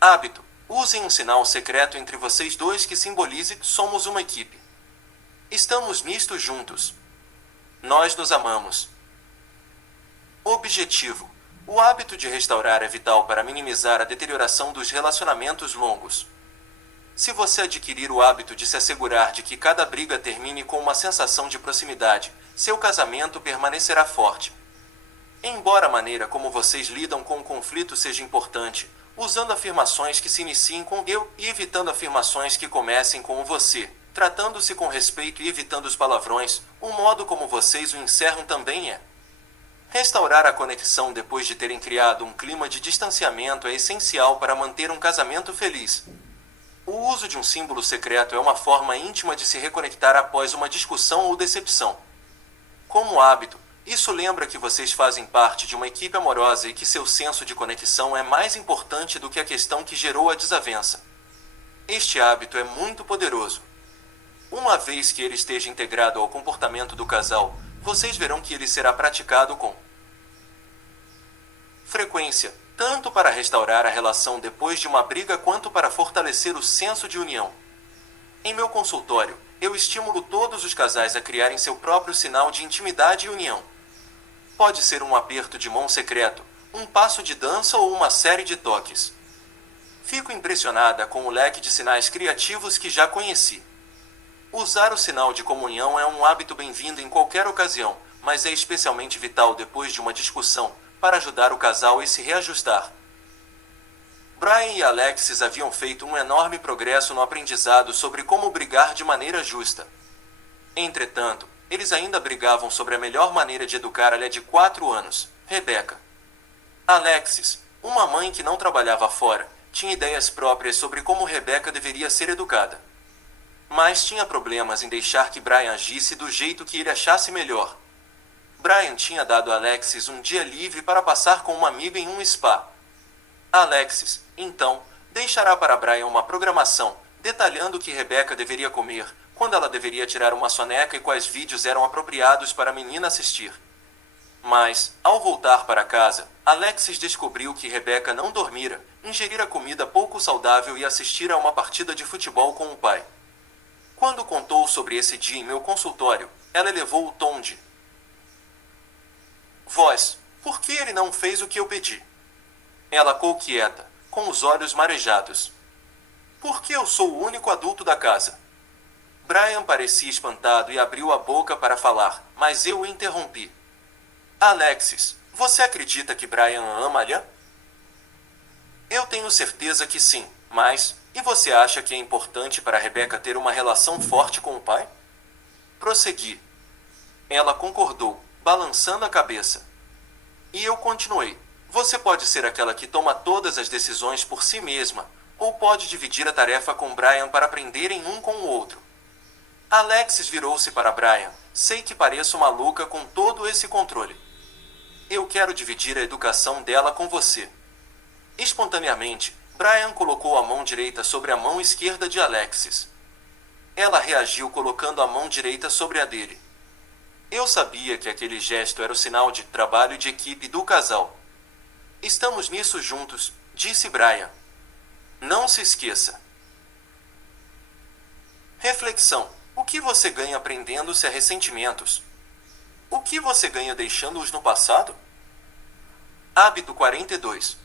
Hábito. Usem um sinal secreto entre vocês dois que simbolize: somos uma equipe. Estamos mistos juntos. Nós nos amamos. Objetivo. O hábito de restaurar é vital para minimizar a deterioração dos relacionamentos longos. Se você adquirir o hábito de se assegurar de que cada briga termine com uma sensação de proximidade, seu casamento permanecerá forte. Embora a maneira como vocês lidam com o conflito seja importante, usando afirmações que se iniciem com eu e evitando afirmações que comecem com o você, tratando-se com respeito e evitando os palavrões, o modo como vocês o encerram também é. Restaurar a conexão depois de terem criado um clima de distanciamento é essencial para manter um casamento feliz. O uso de um símbolo secreto é uma forma íntima de se reconectar após uma discussão ou decepção. Como hábito, isso lembra que vocês fazem parte de uma equipe amorosa e que seu senso de conexão é mais importante do que a questão que gerou a desavença. Este hábito é muito poderoso. Uma vez que ele esteja integrado ao comportamento do casal, vocês verão que ele será praticado com Frequência, tanto para restaurar a relação depois de uma briga quanto para fortalecer o senso de união. Em meu consultório, eu estimulo todos os casais a criarem seu próprio sinal de intimidade e união. Pode ser um aperto de mão secreto, um passo de dança ou uma série de toques. Fico impressionada com o leque de sinais criativos que já conheci. Usar o sinal de comunhão é um hábito bem-vindo em qualquer ocasião, mas é especialmente vital depois de uma discussão, para ajudar o casal a se reajustar. Brian e Alexis haviam feito um enorme progresso no aprendizado sobre como brigar de maneira justa. Entretanto, eles ainda brigavam sobre a melhor maneira de educar a de 4 anos, Rebecca. Alexis, uma mãe que não trabalhava fora, tinha ideias próprias sobre como Rebecca deveria ser educada. Mas tinha problemas em deixar que Brian agisse do jeito que ele achasse melhor. Brian tinha dado a Alexis um dia livre para passar com uma amiga em um spa. Alexis, então, deixará para Brian uma programação, detalhando o que Rebecca deveria comer, quando ela deveria tirar uma soneca e quais vídeos eram apropriados para a menina assistir. Mas, ao voltar para casa, Alexis descobriu que Rebecca não dormira, ingerira comida pouco saudável e assistira a uma partida de futebol com o pai. Quando contou sobre esse dia em meu consultório, ela elevou o tom de voz. Por que ele não fez o que eu pedi? Ela ficou quieta, com os olhos marejados. Porque eu sou o único adulto da casa. Brian parecia espantado e abriu a boca para falar, mas eu o interrompi. Alexis, você acredita que Brian ama-lhe? Eu tenho certeza que sim, mas... E você acha que é importante para Rebecca ter uma relação forte com o pai? Prossegui. Ela concordou, balançando a cabeça. E eu continuei. Você pode ser aquela que toma todas as decisões por si mesma, ou pode dividir a tarefa com Brian para aprenderem um com o outro. Alexis virou-se para Brian. Sei que pareço maluca com todo esse controle. Eu quero dividir a educação dela com você. Espontaneamente, Brian colocou a mão direita sobre a mão esquerda de Alexis. Ela reagiu colocando a mão direita sobre a dele. Eu sabia que aquele gesto era o sinal de trabalho de equipe do casal. Estamos nisso juntos, disse Brian. Não se esqueça. Reflexão. O que você ganha aprendendo-se a ressentimentos? O que você ganha deixando-os no passado? Hábito 42.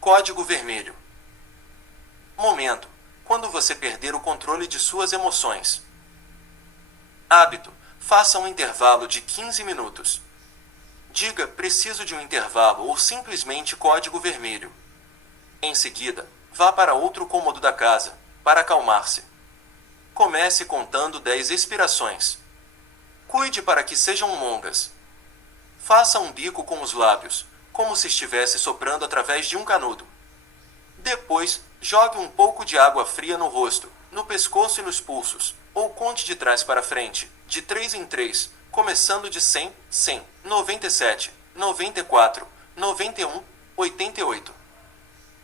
Código vermelho. Momento. Quando você perder o controle de suas emoções. Hábito. Faça um intervalo de 15 minutos. Diga, preciso de um intervalo ou simplesmente código vermelho. Em seguida, vá para outro cômodo da casa, para acalmar-se. Comece contando 10 expirações. Cuide para que sejam longas. Faça um bico com os lábios, como se estivesse soprando através de um canudo. Depois, jogue um pouco de água fria no rosto, no pescoço e nos pulsos, ou conte de trás para frente, de 3 em 3, começando de 100, 100, 97, 94, 91, 88.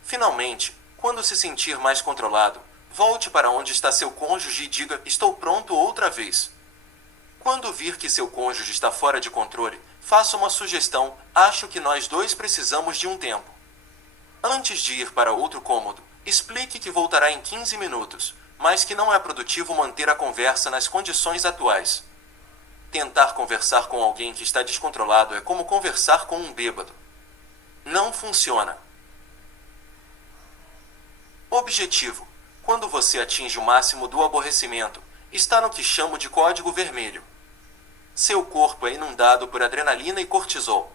Finalmente, quando se sentir mais controlado, volte para onde está seu cônjuge e diga, estou pronto outra vez. Quando vir que seu cônjuge está fora de controle, faça uma sugestão, acho que nós dois precisamos de um tempo. Antes de ir para outro cômodo, explique que voltará em 15 minutos, mas que não é produtivo manter a conversa nas condições atuais. Tentar conversar com alguém que está descontrolado é como conversar com um bêbado. Não funciona. Objetivo. Quando você atinge o máximo do aborrecimento, está no que chamo de código vermelho. Seu corpo é inundado por adrenalina e cortisol.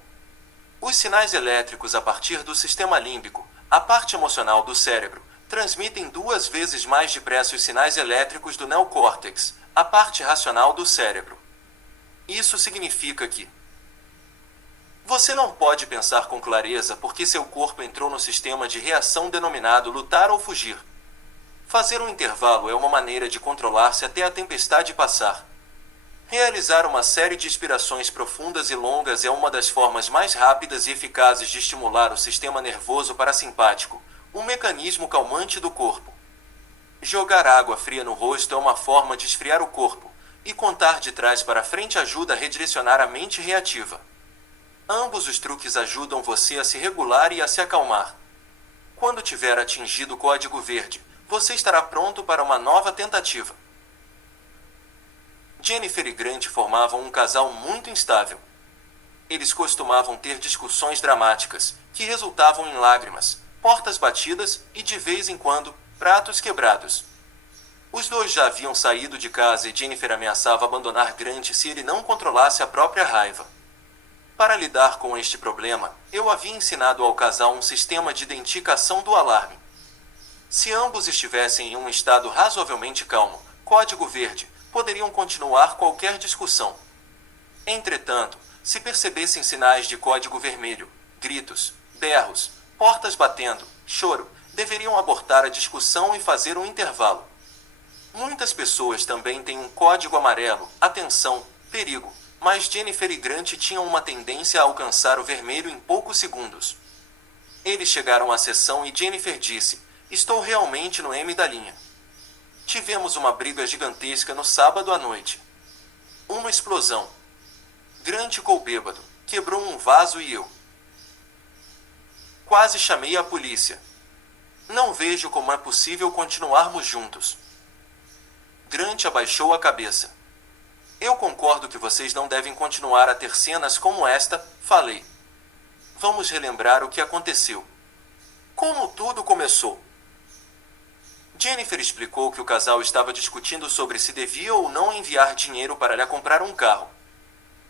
Os sinais elétricos a partir do sistema límbico, a parte emocional do cérebro, transmitem 2 vezes mais depressa os sinais elétricos do neocórtex, a parte racional do cérebro. Isso significa que você não pode pensar com clareza porque seu corpo entrou no sistema de reação denominado lutar ou fugir. Fazer um intervalo é uma maneira de controlar-se até a tempestade passar. Realizar uma série de inspirações profundas e longas é uma das formas mais rápidas e eficazes de estimular o sistema nervoso parasimpático, um mecanismo calmante do corpo. Jogar água fria no rosto é uma forma de esfriar o corpo, e contar de trás para frente ajuda a redirecionar a mente reativa. Ambos os truques ajudam você a se regular e a se acalmar. Quando tiver atingido o código verde, você estará pronto para uma nova tentativa. Jennifer e Grant formavam um casal muito instável. Eles costumavam ter discussões dramáticas, que resultavam em lágrimas, portas batidas e, de vez em quando, pratos quebrados. Os dois já haviam saído de casa e Jennifer ameaçava abandonar Grant se ele não controlasse a própria raiva. Para lidar com este problema, eu havia ensinado ao casal um sistema de identificação do alarme. Se ambos estivessem em um estado razoavelmente calmo, código verde, poderiam continuar qualquer discussão. Entretanto, se percebessem sinais de código vermelho, gritos, berros, portas batendo, choro, deveriam abortar a discussão e fazer um intervalo. Muitas pessoas também têm um código amarelo, atenção, perigo, mas Jennifer e Grant tinham uma tendência a alcançar o vermelho em poucos segundos. Eles chegaram à sessão e Jennifer disse: "Estou realmente no M da linha." Tivemos uma briga gigantesca no sábado à noite. Uma explosão. Grant ficou bêbado, quebrou um vaso e eu quase chamei a polícia. Não vejo como é possível continuarmos juntos. Grant abaixou a cabeça. Eu concordo que vocês não devem continuar a ter cenas como esta, falei. Vamos relembrar o que aconteceu. Como tudo começou. Jennifer explicou que o casal estava discutindo sobre se devia ou não enviar dinheiro para lhe comprar um carro.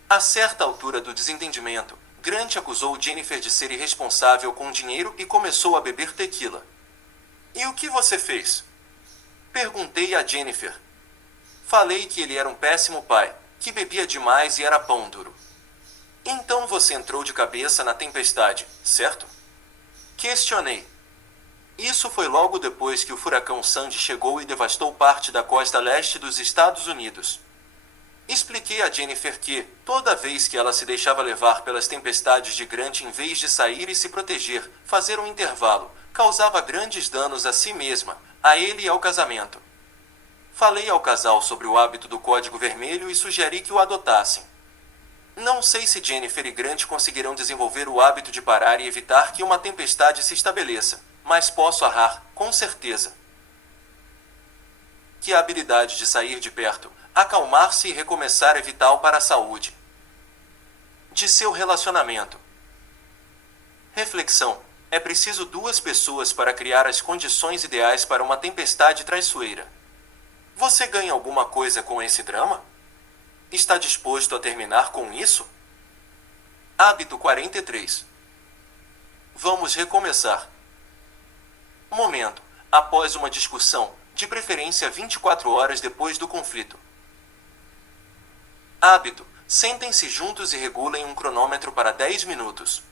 A certa altura do desentendimento, Grant acusou Jennifer de ser irresponsável com o dinheiro e começou a beber tequila. E o que você fez? Perguntei a Jennifer. Falei que ele era um péssimo pai, que bebia demais e era pão duro. Então você entrou de cabeça na tempestade, certo? Questionei. Isso foi logo depois que o furacão Sandy chegou e devastou parte da costa leste dos Estados Unidos. Expliquei a Jennifer que, toda vez que ela se deixava levar pelas tempestades de Grant em vez de sair e se proteger, fazer um intervalo, causava grandes danos a si mesma, a ele e ao casamento. Falei ao casal sobre o hábito do código vermelho e sugeri que o adotassem. Não sei se Jennifer e Grant conseguirão desenvolver o hábito de parar e evitar que uma tempestade se estabeleça, mas posso arrar, com certeza, que a habilidade de sair de perto, acalmar-se e recomeçar é vital para a saúde de seu relacionamento. Reflexão: é preciso duas pessoas para criar as condições ideais para uma tempestade traiçoeira. Você ganha alguma coisa com esse drama? Está disposto a terminar com isso? Hábito 43. Vamos recomeçar. Momento: após uma discussão, de preferência 24 horas depois do conflito. Hábito: sentem-se juntos e regulem um cronômetro para 10 minutos.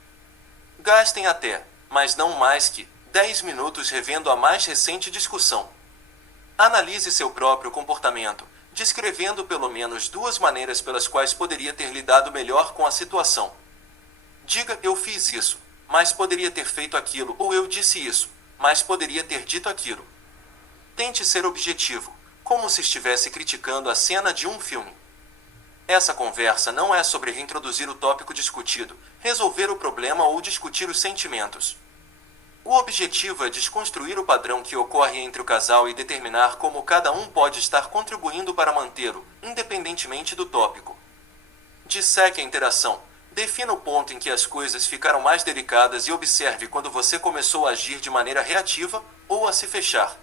Gastem até, mas não mais que, 10 minutos revendo a mais recente discussão. Analise seu próprio comportamento, descrevendo pelo menos duas maneiras pelas quais poderia ter lidado melhor com a situação. Diga: eu fiz isso, mas poderia ter feito aquilo, ou eu disse isso, mas poderia ter dito aquilo. Tente ser objetivo, como se estivesse criticando a cena de um filme. Essa conversa não é sobre reintroduzir o tópico discutido, resolver o problema ou discutir os sentimentos. O objetivo é desconstruir o padrão que ocorre entre o casal e determinar como cada um pode estar contribuindo para mantê-lo, independentemente do tópico. Disseque a interação. Defina o ponto em que as coisas ficaram mais delicadas e observe quando você começou a agir de maneira reativa ou a se fechar.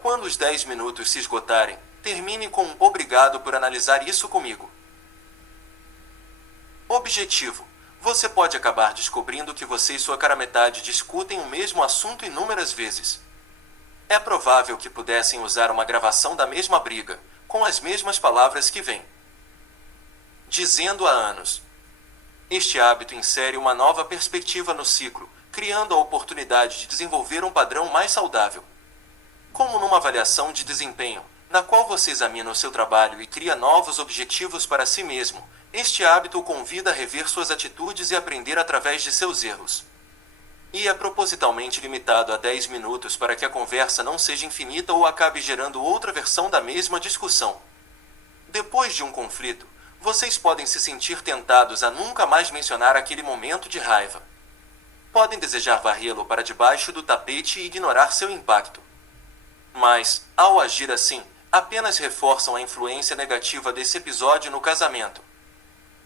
Quando os 10 minutos se esgotarem, termine com um "obrigado por analisar isso comigo." Objetivo: você pode acabar descobrindo que você e sua cara metade discutem o mesmo assunto inúmeras vezes. É provável que pudessem usar uma gravação da mesma briga, com as mesmas palavras que vêm dizendo há anos. Este hábito insere uma nova perspectiva no ciclo, criando a oportunidade de desenvolver um padrão mais saudável. Como numa avaliação de desempenho, na qual você examina o seu trabalho e cria novos objetivos para si mesmo, este hábito o convida a rever suas atitudes e aprender através de seus erros. E é propositalmente limitado a 10 minutos para que a conversa não seja infinita ou acabe gerando outra versão da mesma discussão. Depois de um conflito, vocês podem se sentir tentados a nunca mais mencionar aquele momento de raiva. Podem desejar varrê-lo para debaixo do tapete e ignorar seu impacto. Mas, ao agir assim, apenas reforçam a influência negativa desse episódio no casamento.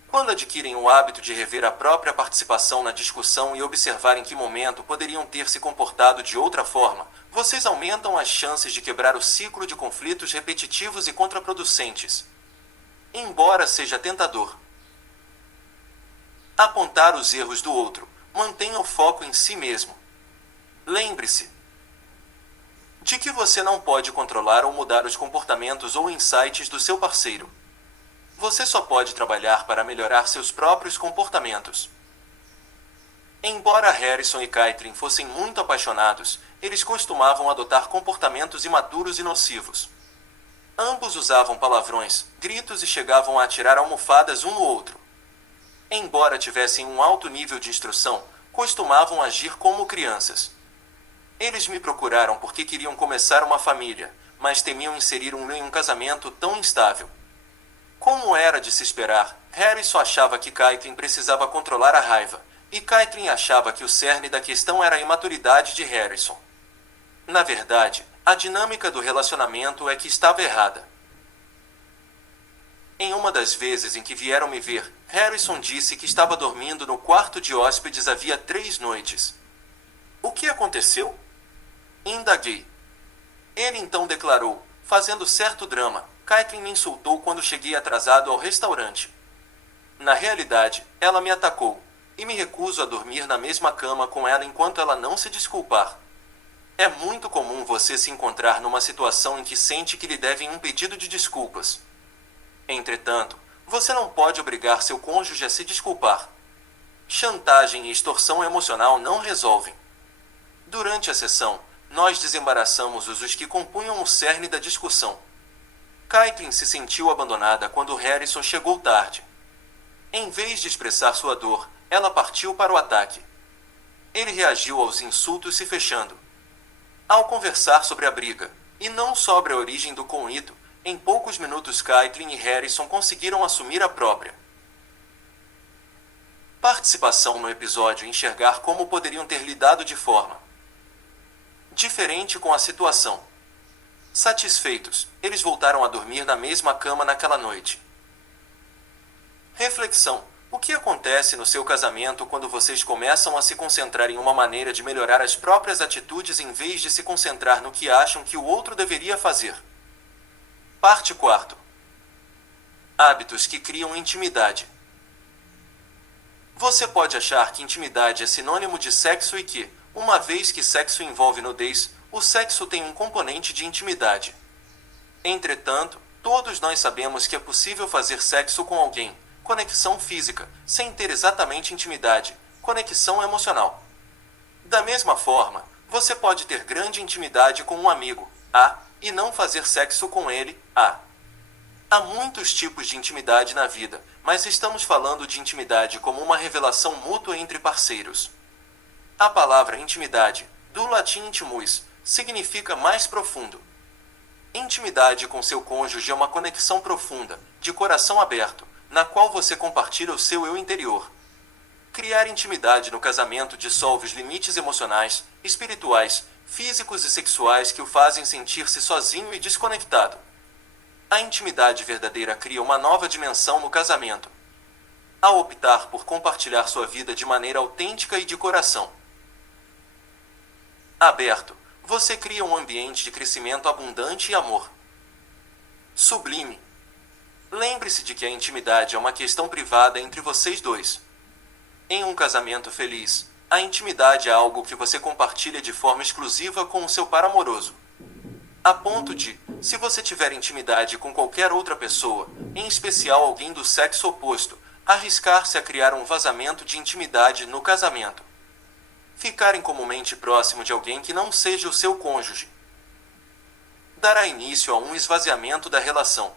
Quando adquirem o hábito de rever a própria participação na discussão e observar em que momento poderiam ter se comportado de outra forma, vocês aumentam as chances de quebrar o ciclo de conflitos repetitivos e contraproducentes. Embora seja tentador apontar os erros do outro, mantenha o foco em si mesmo. Lembre-se de que você não pode controlar ou mudar os comportamentos ou insights do seu parceiro. Você só pode trabalhar para melhorar seus próprios comportamentos. Embora Harrison e Caitlin fossem muito apaixonados, eles costumavam adotar comportamentos imaturos e nocivos. Ambos usavam palavrões, gritos e chegavam a atirar almofadas um no outro. Embora tivessem um alto nível de instrução, costumavam agir como crianças. Eles me procuraram porque queriam começar uma família, mas temiam inserir-me em um casamento tão instável. Como era de se esperar, Harrison achava que Caitlin precisava controlar a raiva, e Caitlin achava que o cerne da questão era a imaturidade de Harrison. Na verdade, a dinâmica do relacionamento é que estava errada. Em uma das vezes em que vieram me ver, Harrison disse que estava dormindo no quarto de hóspedes havia 3 noites. O que aconteceu? Indaguei. Ele então declarou, fazendo certo drama: Caitlin me insultou quando cheguei atrasado ao restaurante. Na realidade, ela me atacou, e me recuso a dormir na mesma cama com ela enquanto ela não se desculpar. É muito comum você se encontrar numa situação em que sente que lhe devem um pedido de desculpas. Entretanto, você não pode obrigar seu cônjuge a se desculpar. Chantagem e extorsão emocional não resolvem. Durante a sessão, nós desembaraçamos os que compunham o cerne da discussão. Caitlin se sentiu abandonada quando Harrison chegou tarde. Em vez de expressar sua dor, ela partiu para o ataque. Ele reagiu aos insultos se fechando. Ao conversar sobre a briga, e não sobre a origem do conflito, em poucos minutos Caitlin e Harrison conseguiram assumir a própria participação no episódio e enxergar como poderiam ter lidado de forma diferente com a situação. Satisfeitos, eles voltaram a dormir na mesma cama naquela noite. Reflexão: o que acontece no seu casamento quando vocês começam a se concentrar em uma maneira de melhorar as próprias atitudes em vez de se concentrar no que acham que o outro deveria fazer? Parte 4. Hábitos que criam intimidade. Você pode achar que intimidade é sinônimo de sexo e que, uma vez que sexo envolve nudez, o sexo tem um componente de intimidade. Entretanto, todos nós sabemos que é possível fazer sexo com alguém, conexão física, sem ter exatamente intimidade, conexão emocional. Da mesma forma, você pode ter grande intimidade com um amigo, e não fazer sexo com ele, Há muitos tipos de intimidade na vida, mas estamos falando de intimidade como uma revelação mútua entre parceiros. A palavra intimidade, do latim intimus, significa mais profundo. Intimidade com seu cônjuge é uma conexão profunda, de coração aberto, na qual você compartilha o seu eu interior. Criar intimidade no casamento dissolve os limites emocionais, espirituais, físicos e sexuais que o fazem sentir-se sozinho e desconectado. A intimidade verdadeira cria uma nova dimensão no casamento. Ao optar por compartilhar sua vida de maneira autêntica e de coração aberto, você cria um ambiente de crescimento abundante e amor sublime. Lembre-se de que a intimidade é uma questão privada entre vocês dois. Em um casamento feliz, a intimidade é algo que você compartilha de forma exclusiva com o seu par amoroso. A ponto de, se você tiver intimidade com qualquer outra pessoa, em especial alguém do sexo oposto, arriscar-se a criar um vazamento de intimidade no casamento. Ficar incomumente próximo de alguém que não seja o seu cônjuge dará início a um esvaziamento da relação.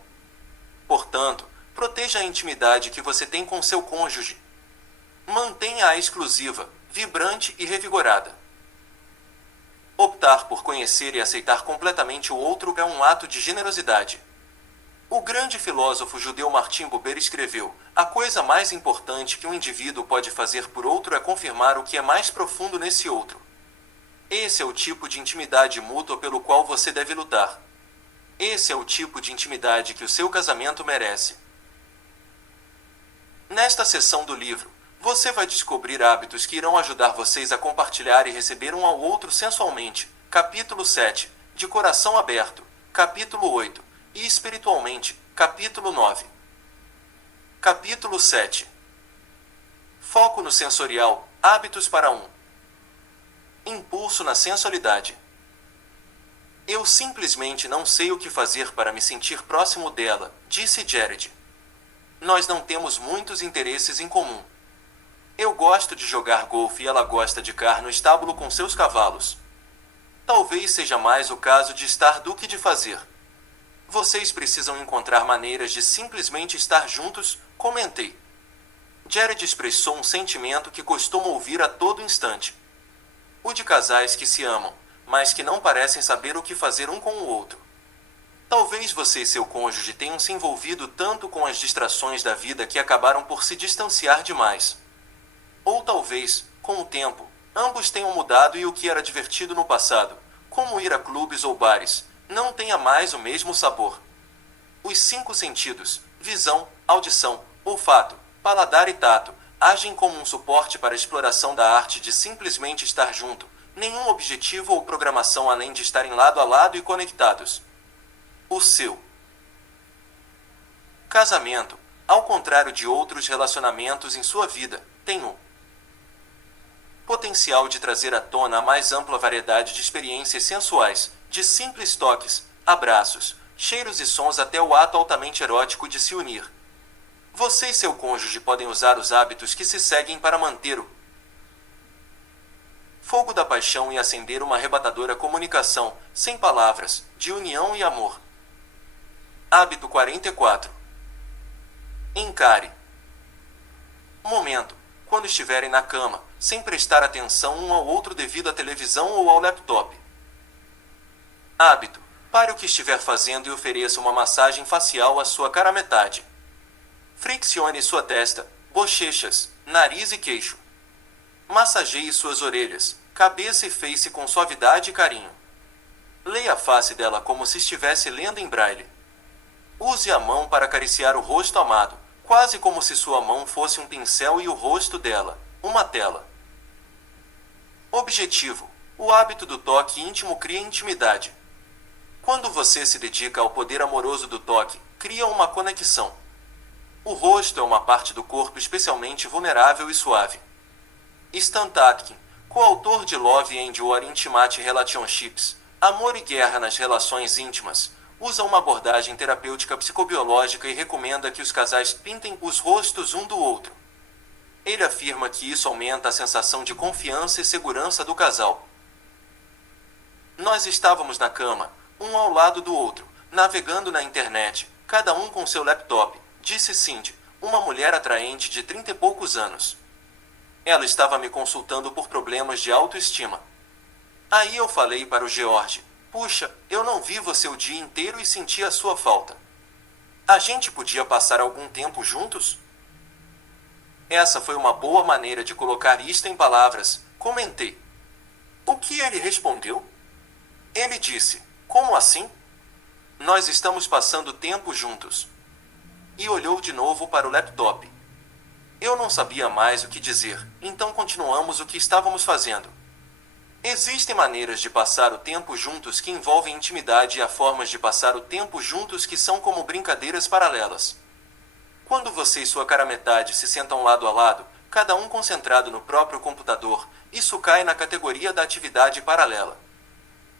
Portanto, proteja a intimidade que você tem com seu cônjuge. Mantenha-a exclusiva, vibrante e revigorada. Optar por conhecer e aceitar completamente o outro é um ato de generosidade. O grande filósofo judeu Martin Buber escreveu: a coisa mais importante que um indivíduo pode fazer por outro é confirmar o que é mais profundo nesse outro. Esse é o tipo de intimidade mútua pelo qual você deve lutar. Esse é o tipo de intimidade que o seu casamento merece. Nesta seção do livro, você vai descobrir hábitos que irão ajudar vocês a compartilhar e receber um ao outro sensualmente. Capítulo 7. De coração aberto. Capítulo 8. E espiritualmente. Capítulo 9. Capítulo 7. Foco no sensorial. Hábitos para um. Impulso na sensualidade. Eu simplesmente não sei o que fazer para me sentir próximo dela, disse Jared. Nós não temos muitos interesses em comum. Eu gosto de jogar golfe e ela gosta de ficar no estábulo com seus cavalos. Talvez seja mais o caso de estar do que de fazer. Vocês precisam encontrar maneiras de simplesmente estar juntos, comentei. Jared expressou um sentimento que costumo ouvir a todo instante. O de casais que se amam, mas que não parecem saber o que fazer um com o outro. Talvez você e seu cônjuge tenham se envolvido tanto com as distrações da vida que acabaram por se distanciar demais. Ou talvez, com o tempo, ambos tenham mudado e o que era divertido no passado, como ir a clubes ou bares, não tenha mais o mesmo sabor. Os 5 sentidos, visão, audição, olfato, paladar e tato, agem como um suporte para a exploração da arte de simplesmente estar junto, nenhum objetivo ou programação além de estarem lado a lado e conectados. O seu casamento, ao contrário de outros relacionamentos em sua vida, tem o potencial de trazer à tona a mais ampla variedade de experiências sensuais, de simples toques, abraços, cheiros e sons até o ato altamente erótico de se unir. Você e seu cônjuge podem usar os hábitos que se seguem para manter o fogo da paixão e acender uma arrebatadora comunicação, sem palavras, de união e amor. Hábito 44. Encare. Momento. Quando estiverem na cama, sem prestar atenção um ao outro devido à televisão ou ao laptop. Hábito. Pare o que estiver fazendo e ofereça uma massagem facial à sua cara metade. Friccione sua testa, bochechas, nariz e queixo. Massageie suas orelhas, cabeça e face com suavidade e carinho. Leia a face dela como se estivesse lendo em braille. Use a mão para acariciar o rosto amado, quase como se sua mão fosse um pincel e o rosto dela, uma tela. Objetivo. O hábito do toque íntimo cria intimidade. Quando você se dedica ao poder amoroso do toque, cria uma conexão. O rosto é uma parte do corpo especialmente vulnerável e suave. Stan Tatkin, coautor de Love and War Intimate Relationships, Amor e Guerra nas Relações Íntimas, usa uma abordagem terapêutica psicobiológica e recomenda que os casais pintem os rostos um do outro. Ele afirma que isso aumenta a sensação de confiança e segurança do casal. Nós estávamos na cama, um ao lado do outro, navegando na internet, cada um com seu laptop, disse Cindy, uma mulher atraente de 30 e poucos anos. Ela estava me consultando por problemas de autoestima. Aí eu falei para o George, puxa, eu não vi você o dia inteiro e senti a sua falta. A gente podia passar algum tempo juntos? Essa foi uma boa maneira de colocar isto em palavras, comentei. O que ele respondeu? Ele disse, como assim? Nós estamos passando tempo juntos. E olhou de novo para o laptop. Eu não sabia mais o que dizer, então continuamos o que estávamos fazendo. Existem maneiras de passar o tempo juntos que envolvem intimidade e há formas de passar o tempo juntos que são como brincadeiras paralelas. Quando você e sua cara metade se sentam lado a lado, cada um concentrado no próprio computador, isso cai na categoria da atividade paralela.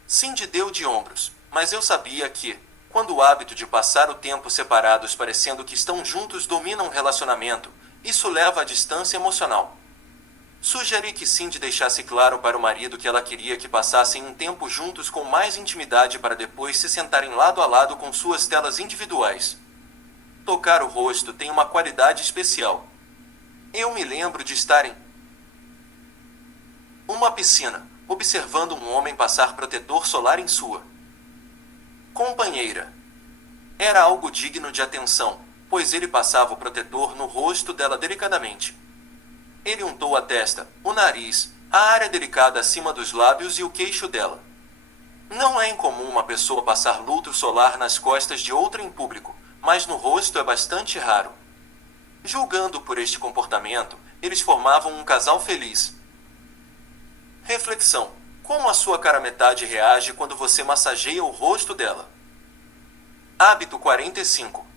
Cindy deu de ombros, mas eu sabia que, quando o hábito de passar o tempo separados parecendo que estão juntos domina um relacionamento, isso leva à distância emocional. Sugeri que Cindy deixasse claro para o marido que ela queria que passassem um tempo juntos com mais intimidade para depois se sentarem lado a lado com suas telas individuais. Tocar o rosto tem uma qualidade especial. Eu me lembro de estar em uma piscina, observando um homem passar protetor solar em sua companheira. Era algo digno de atenção, pois ele passava o protetor no rosto dela delicadamente. Ele untou a testa, o nariz, a área delicada acima dos lábios e o queixo dela. Não é incomum uma pessoa passar luto solar nas costas de outra em público, mas no rosto é bastante raro. Julgando por este comportamento, eles formavam um casal feliz. Reflexão: como a sua cara metade reage quando você massageia o rosto dela? Hábito 45.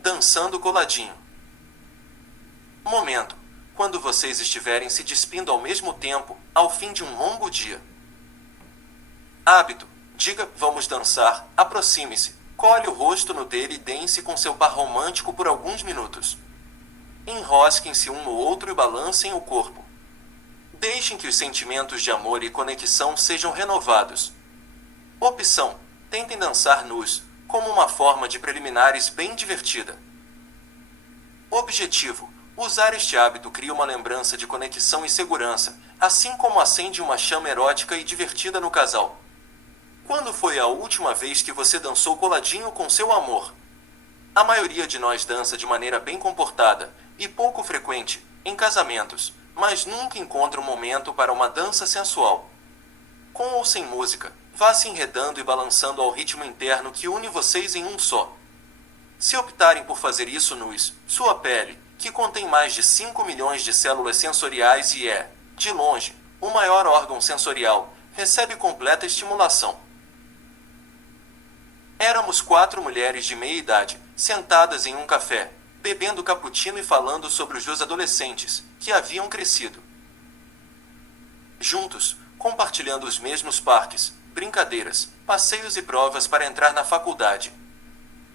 Dançando coladinho. Momento: quando vocês estiverem se despindo ao mesmo tempo, ao fim de um longo dia. Hábito: diga, vamos dançar, aproxime-se, colhe o rosto no dele e dance com seu par romântico por alguns minutos. Enrosquem-se um no outro e balancem o corpo. Deixem que os sentimentos de amor e conexão sejam renovados. Opção: tentem dançar nus, como uma forma de preliminares bem divertida. Objetivo: usar este hábito cria uma lembrança de conexão e segurança, assim como acende uma chama erótica e divertida no casal. Quando foi a última vez que você dançou coladinho com seu amor? A maioria de nós dança de maneira bem comportada, e pouco frequente, em casamentos, mas nunca encontra um momento para uma dança sensual. Com ou sem música, vá se enredando e balançando ao ritmo interno que une vocês em um só. Se optarem por fazer isso nus, sua pele, que contém mais de 5 milhões de células sensoriais e é, de longe, o maior órgão sensorial, recebe completa estimulação. Éramos 4 mulheres de meia idade, sentadas em um café, bebendo cappuccino e falando sobre os adolescentes, que haviam crescido juntos, compartilhando os mesmos parques, brincadeiras, passeios e provas para entrar na faculdade.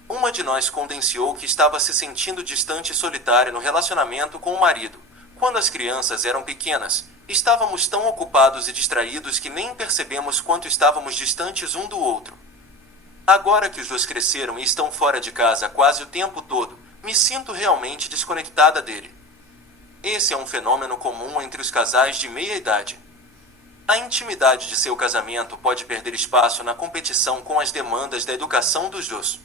Uma de nós confidenciou que estava se sentindo distante e solitária no relacionamento com o marido. Quando as crianças eram pequenas, estávamos tão ocupados e distraídos que nem percebemos quanto estávamos distantes um do outro. Agora que os dois cresceram e estão fora de casa quase o tempo todo, me sinto realmente desconectada dele. Esse é um fenômeno comum entre os casais de meia idade. A intimidade de seu casamento pode perder espaço na competição com as demandas da educação dos dois.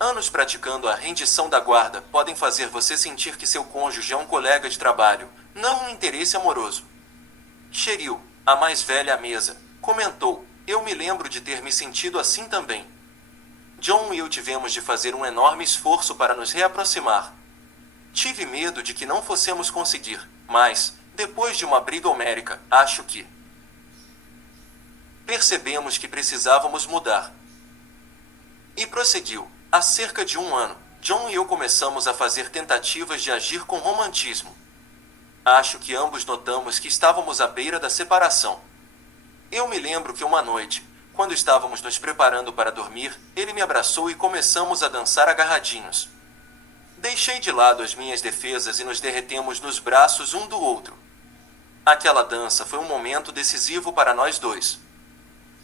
Anos praticando a rendição da guarda podem fazer você sentir que seu cônjuge é um colega de trabalho, não um interesse amoroso. Cheryl, a mais velha à mesa, comentou: eu me lembro de ter me sentido assim também. John e eu tivemos de fazer um enorme esforço para nos reaproximar. Tive medo de que não fossemos conseguir, mas, depois de uma briga homérica, acho que percebemos que precisávamos mudar. E prosseguiu: há cerca de 1 ano, John e eu começamos a fazer tentativas de agir com romantismo. Acho que ambos notamos que estávamos à beira da separação. Eu me lembro que uma noite, quando estávamos nos preparando para dormir, ele me abraçou e começamos a dançar agarradinhos. Deixei de lado as minhas defesas e nos derretemos nos braços um do outro. Aquela dança foi um momento decisivo para nós dois.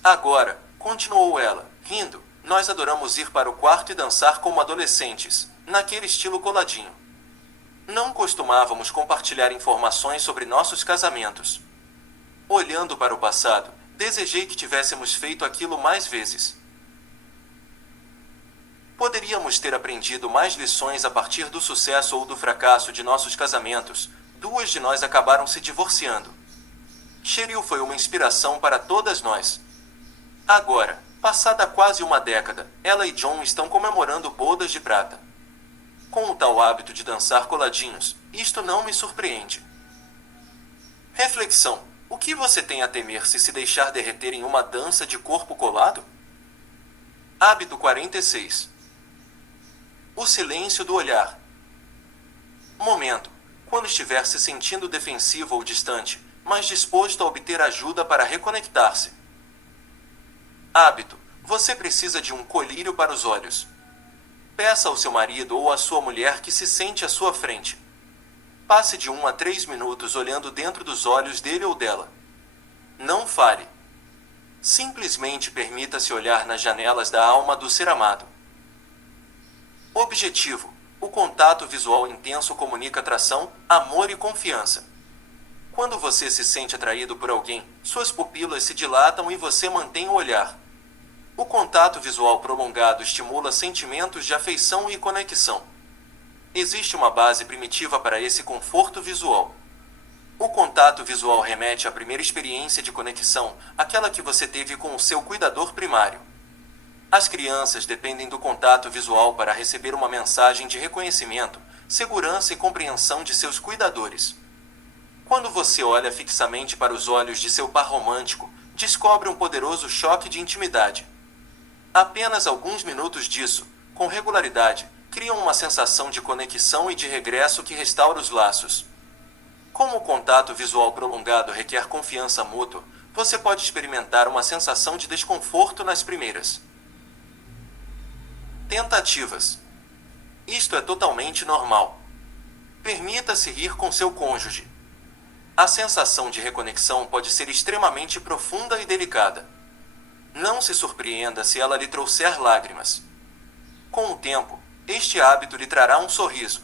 Agora, continuou ela, rindo, nós adoramos ir para o quarto e dançar como adolescentes, naquele estilo coladinho. Não costumávamos compartilhar informações sobre nossos casamentos. Olhando para o passado, desejei que tivéssemos feito aquilo mais vezes. Poderíamos ter aprendido mais lições a partir do sucesso ou do fracasso de nossos casamentos. 2 de nós acabaram se divorciando. Cheryl foi uma inspiração para todas nós. Agora, passada quase uma década, ela e John estão comemorando bodas de prata. Com o tal hábito de dançar coladinhos, isto não me surpreende. Reflexão: o que você tem a temer se deixar derreter em uma dança de corpo colado? Hábito 46. O silêncio do olhar. Momento: quando estiver se sentindo defensivo ou distante, mas disposto a obter ajuda para reconectar-se. Hábito: você precisa de um colírio para os olhos. Peça ao seu marido ou à sua mulher que se sente à sua frente. Passe de 1 a 3 minutos olhando dentro dos olhos dele ou dela. Não fale. Simplesmente permita-se olhar nas janelas da alma do ser amado. Objetivo: o contato visual intenso comunica atração, amor e confiança. Quando você se sente atraído por alguém, suas pupilas se dilatam e você mantém o olhar O contato visual prolongado estimula sentimentos de afeição e conexão. Existe uma base primitiva para esse conforto visual. O contato visual remete à primeira experiência de conexão, aquela que você teve com o seu cuidador primário. As crianças dependem do contato visual para receber uma mensagem de reconhecimento, segurança e compreensão de seus cuidadores. Quando você olha fixamente para os olhos de seu par romântico, descobre um poderoso choque de intimidade. Apenas alguns minutos disso, com regularidade, criam uma sensação de conexão e de regresso que restaura os laços. Como o contato visual prolongado requer confiança mútua, você pode experimentar uma sensação de desconforto nas primeiras tentativas. Isto é totalmente normal. Permita-se rir com seu cônjuge. A sensação de reconexão pode ser extremamente profunda e delicada. Não se surpreenda se ela lhe trouxer lágrimas. Com o tempo, este hábito lhe trará um sorriso.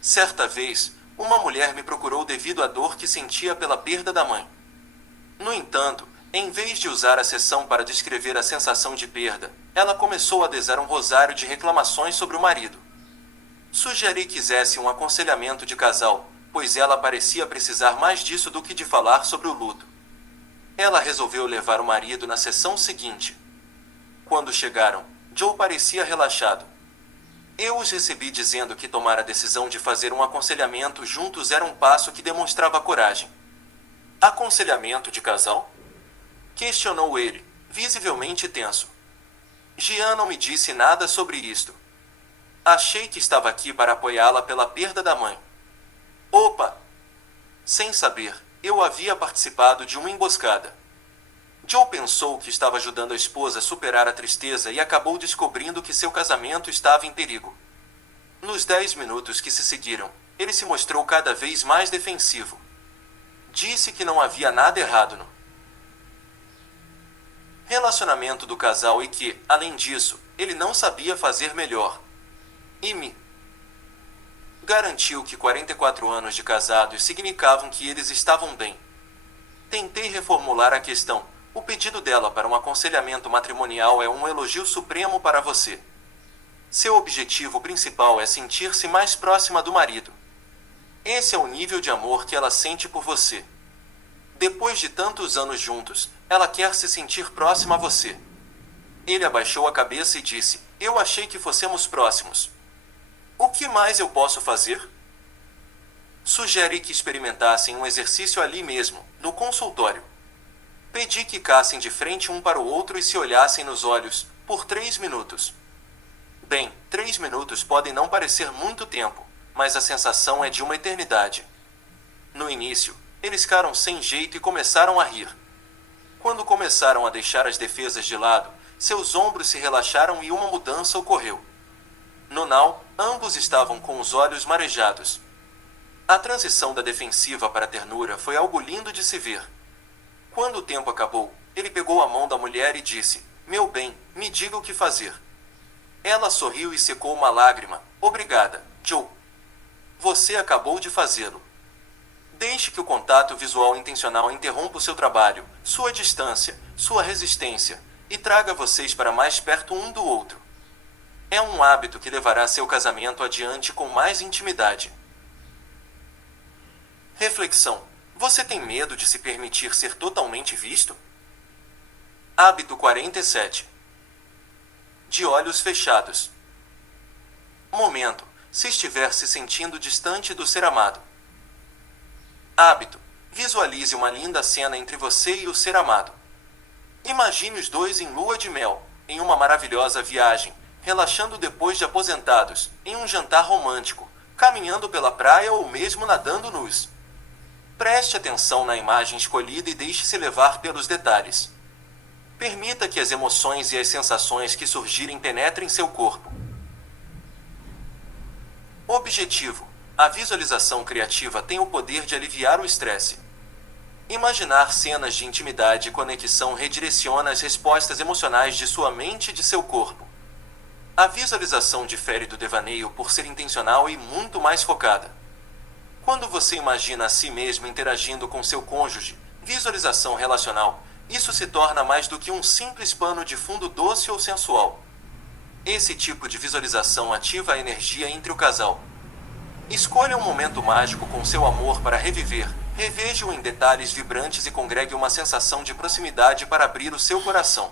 Certa vez, uma mulher me procurou devido à dor que sentia pela perda da mãe. No entanto, em vez de usar a sessão para descrever a sensação de perda, ela começou a desar um rosário de reclamações sobre o marido. Sugeri que quisesse um aconselhamento de casal, pois ela parecia precisar mais disso do que de falar sobre o luto. Ela resolveu levar o marido na sessão seguinte. Quando chegaram, Joe parecia relaxado. Eu os recebi dizendo que tomar a decisão de fazer um aconselhamento juntos era um passo que demonstrava coragem. Aconselhamento de casal? Questionou ele, visivelmente tenso. Jean não me disse nada sobre isto. Achei que estava aqui para apoiá-la pela perda da mãe. Opa! Sem saber, eu havia participado de uma emboscada. Joe pensou que estava ajudando a esposa a superar a tristeza e acabou descobrindo que seu casamento estava em perigo. Nos 10 minutos que se seguiram, ele se mostrou cada vez mais defensivo. Disse que não havia nada errado no relacionamento do casal e que, além disso, ele não sabia fazer melhor. E me garantiu que 44 anos de casados significavam que eles estavam bem. Tentei reformular a questão. O pedido dela para um aconselhamento matrimonial é um elogio supremo para você. Seu objetivo principal é sentir-se mais próxima do marido. Esse é o nível de amor que ela sente por você. Depois de tantos anos juntos, ela quer se sentir próxima a você. Ele abaixou a cabeça e disse: Eu achei que fossemos próximos. O que mais eu posso fazer? Sugeri que experimentassem um exercício ali mesmo, no consultório. Pedi que ficassem de frente um para o outro e se olhassem nos olhos, por 3 minutos. Bem, 3 minutos podem não parecer muito tempo, mas a sensação é de uma eternidade. No início, eles ficaram sem jeito e começaram a rir. Quando começaram a deixar as defesas de lado, seus ombros se relaxaram e uma mudança ocorreu. No final, ambos estavam com os olhos marejados. A transição da defensiva para a ternura foi algo lindo de se ver. Quando o tempo acabou, ele pegou a mão da mulher e disse: Meu bem, me diga o que fazer. Ela sorriu e secou uma lágrima. Obrigada, Joe. Você acabou de fazê-lo. Deixe que o contato visual intencional interrompa o seu trabalho, sua distância, sua resistência, e traga vocês para mais perto um do outro. É um hábito que levará seu casamento adiante com mais intimidade. Reflexão: você tem medo de se permitir ser totalmente visto? Hábito 47. De olhos fechados. Momento: se estiver se sentindo distante do ser amado. Hábito: visualize uma linda cena entre você e o ser amado. Imagine os dois em lua de mel, em uma maravilhosa viagem, relaxando depois de aposentados, em um jantar romântico, caminhando pela praia ou mesmo nadando nus. Preste atenção na imagem escolhida e deixe-se levar pelos detalhes. Permita que as emoções e as sensações que surgirem penetrem seu corpo. Objetivo: a visualização criativa tem o poder de aliviar o estresse. Imaginar cenas de intimidade e conexão redireciona as respostas emocionais de sua mente e de seu corpo. A visualização difere do devaneio por ser intencional e muito mais focada. Quando você imagina a si mesmo interagindo com seu cônjuge, visualização relacional, Isso se torna mais do que um simples pano de fundo doce ou sensual. Esse tipo de visualização ativa a energia entre o casal. Escolha um momento mágico com seu amor para reviver, reveja-o em detalhes vibrantes e congregue uma sensação de proximidade para abrir o seu coração.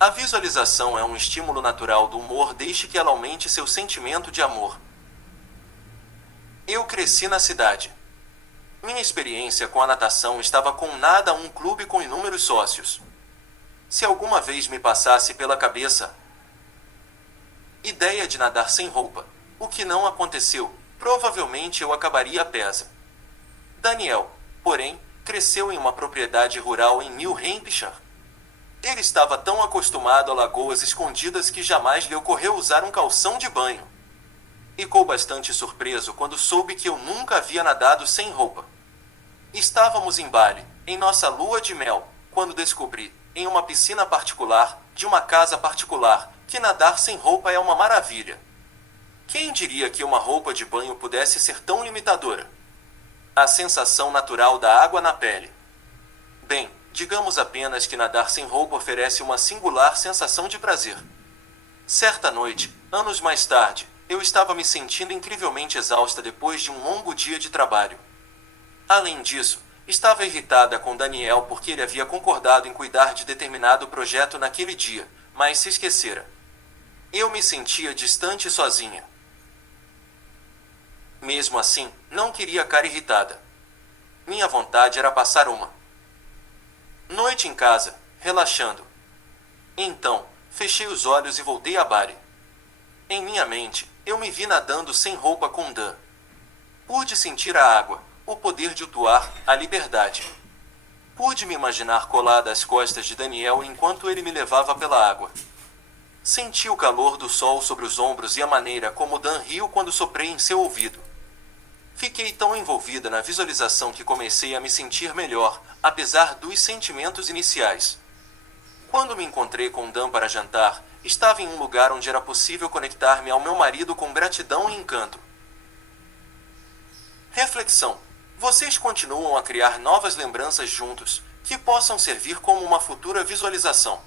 A visualização é um estímulo natural do humor, deixe que ela aumente seu sentimento de amor. Eu cresci na cidade. Minha experiência com a natação estava com nada a um clube com inúmeros sócios. Se alguma vez me passasse pela cabeça ideia de nadar sem roupa, o que não aconteceu, provavelmente eu acabaria a pesa. Daniel, porém, cresceu em uma propriedade rural em New Hampshire. Ele estava tão acostumado a lagoas escondidas que jamais lhe ocorreu usar um calção de banho. Ficou bastante surpreso quando soube que eu nunca havia nadado sem roupa. Estávamos em Bali, em nossa lua de mel, quando descobri, em uma piscina particular, de uma casa particular, que nadar sem roupa é uma maravilha. Quem diria que uma roupa de banho pudesse ser tão limitadora? A sensação natural da água na pele. Bem, digamos apenas que nadar sem roupa oferece uma singular sensação de prazer. Certa noite, anos mais tarde, eu estava me sentindo incrivelmente exausta depois de um longo dia de trabalho. Além disso, estava irritada com Daniel porque ele havia concordado em cuidar de determinado projeto naquele dia, mas se esquecera. Eu me sentia distante e sozinha. Mesmo assim, não queria ficar irritada. Minha vontade era passar uma noite em casa, relaxando. Então, fechei os olhos e voltei a Bali. Em minha mente, eu me vi nadando sem roupa com Dan. Pude sentir a água, o poder de flutuar, a liberdade. Pude me imaginar colada às costas de Daniel enquanto ele me levava pela água. Senti o calor do sol sobre os ombros e a maneira como Dan riu quando soprei em seu ouvido. Fiquei tão envolvida na visualização que comecei a me sentir melhor, apesar dos sentimentos iniciais. Quando me encontrei com Dan para jantar, estava em um lugar onde era possível conectar-me ao meu marido com gratidão e encanto. Reflexão. Vocês continuam a criar novas lembranças juntos, que possam servir como uma futura visualização.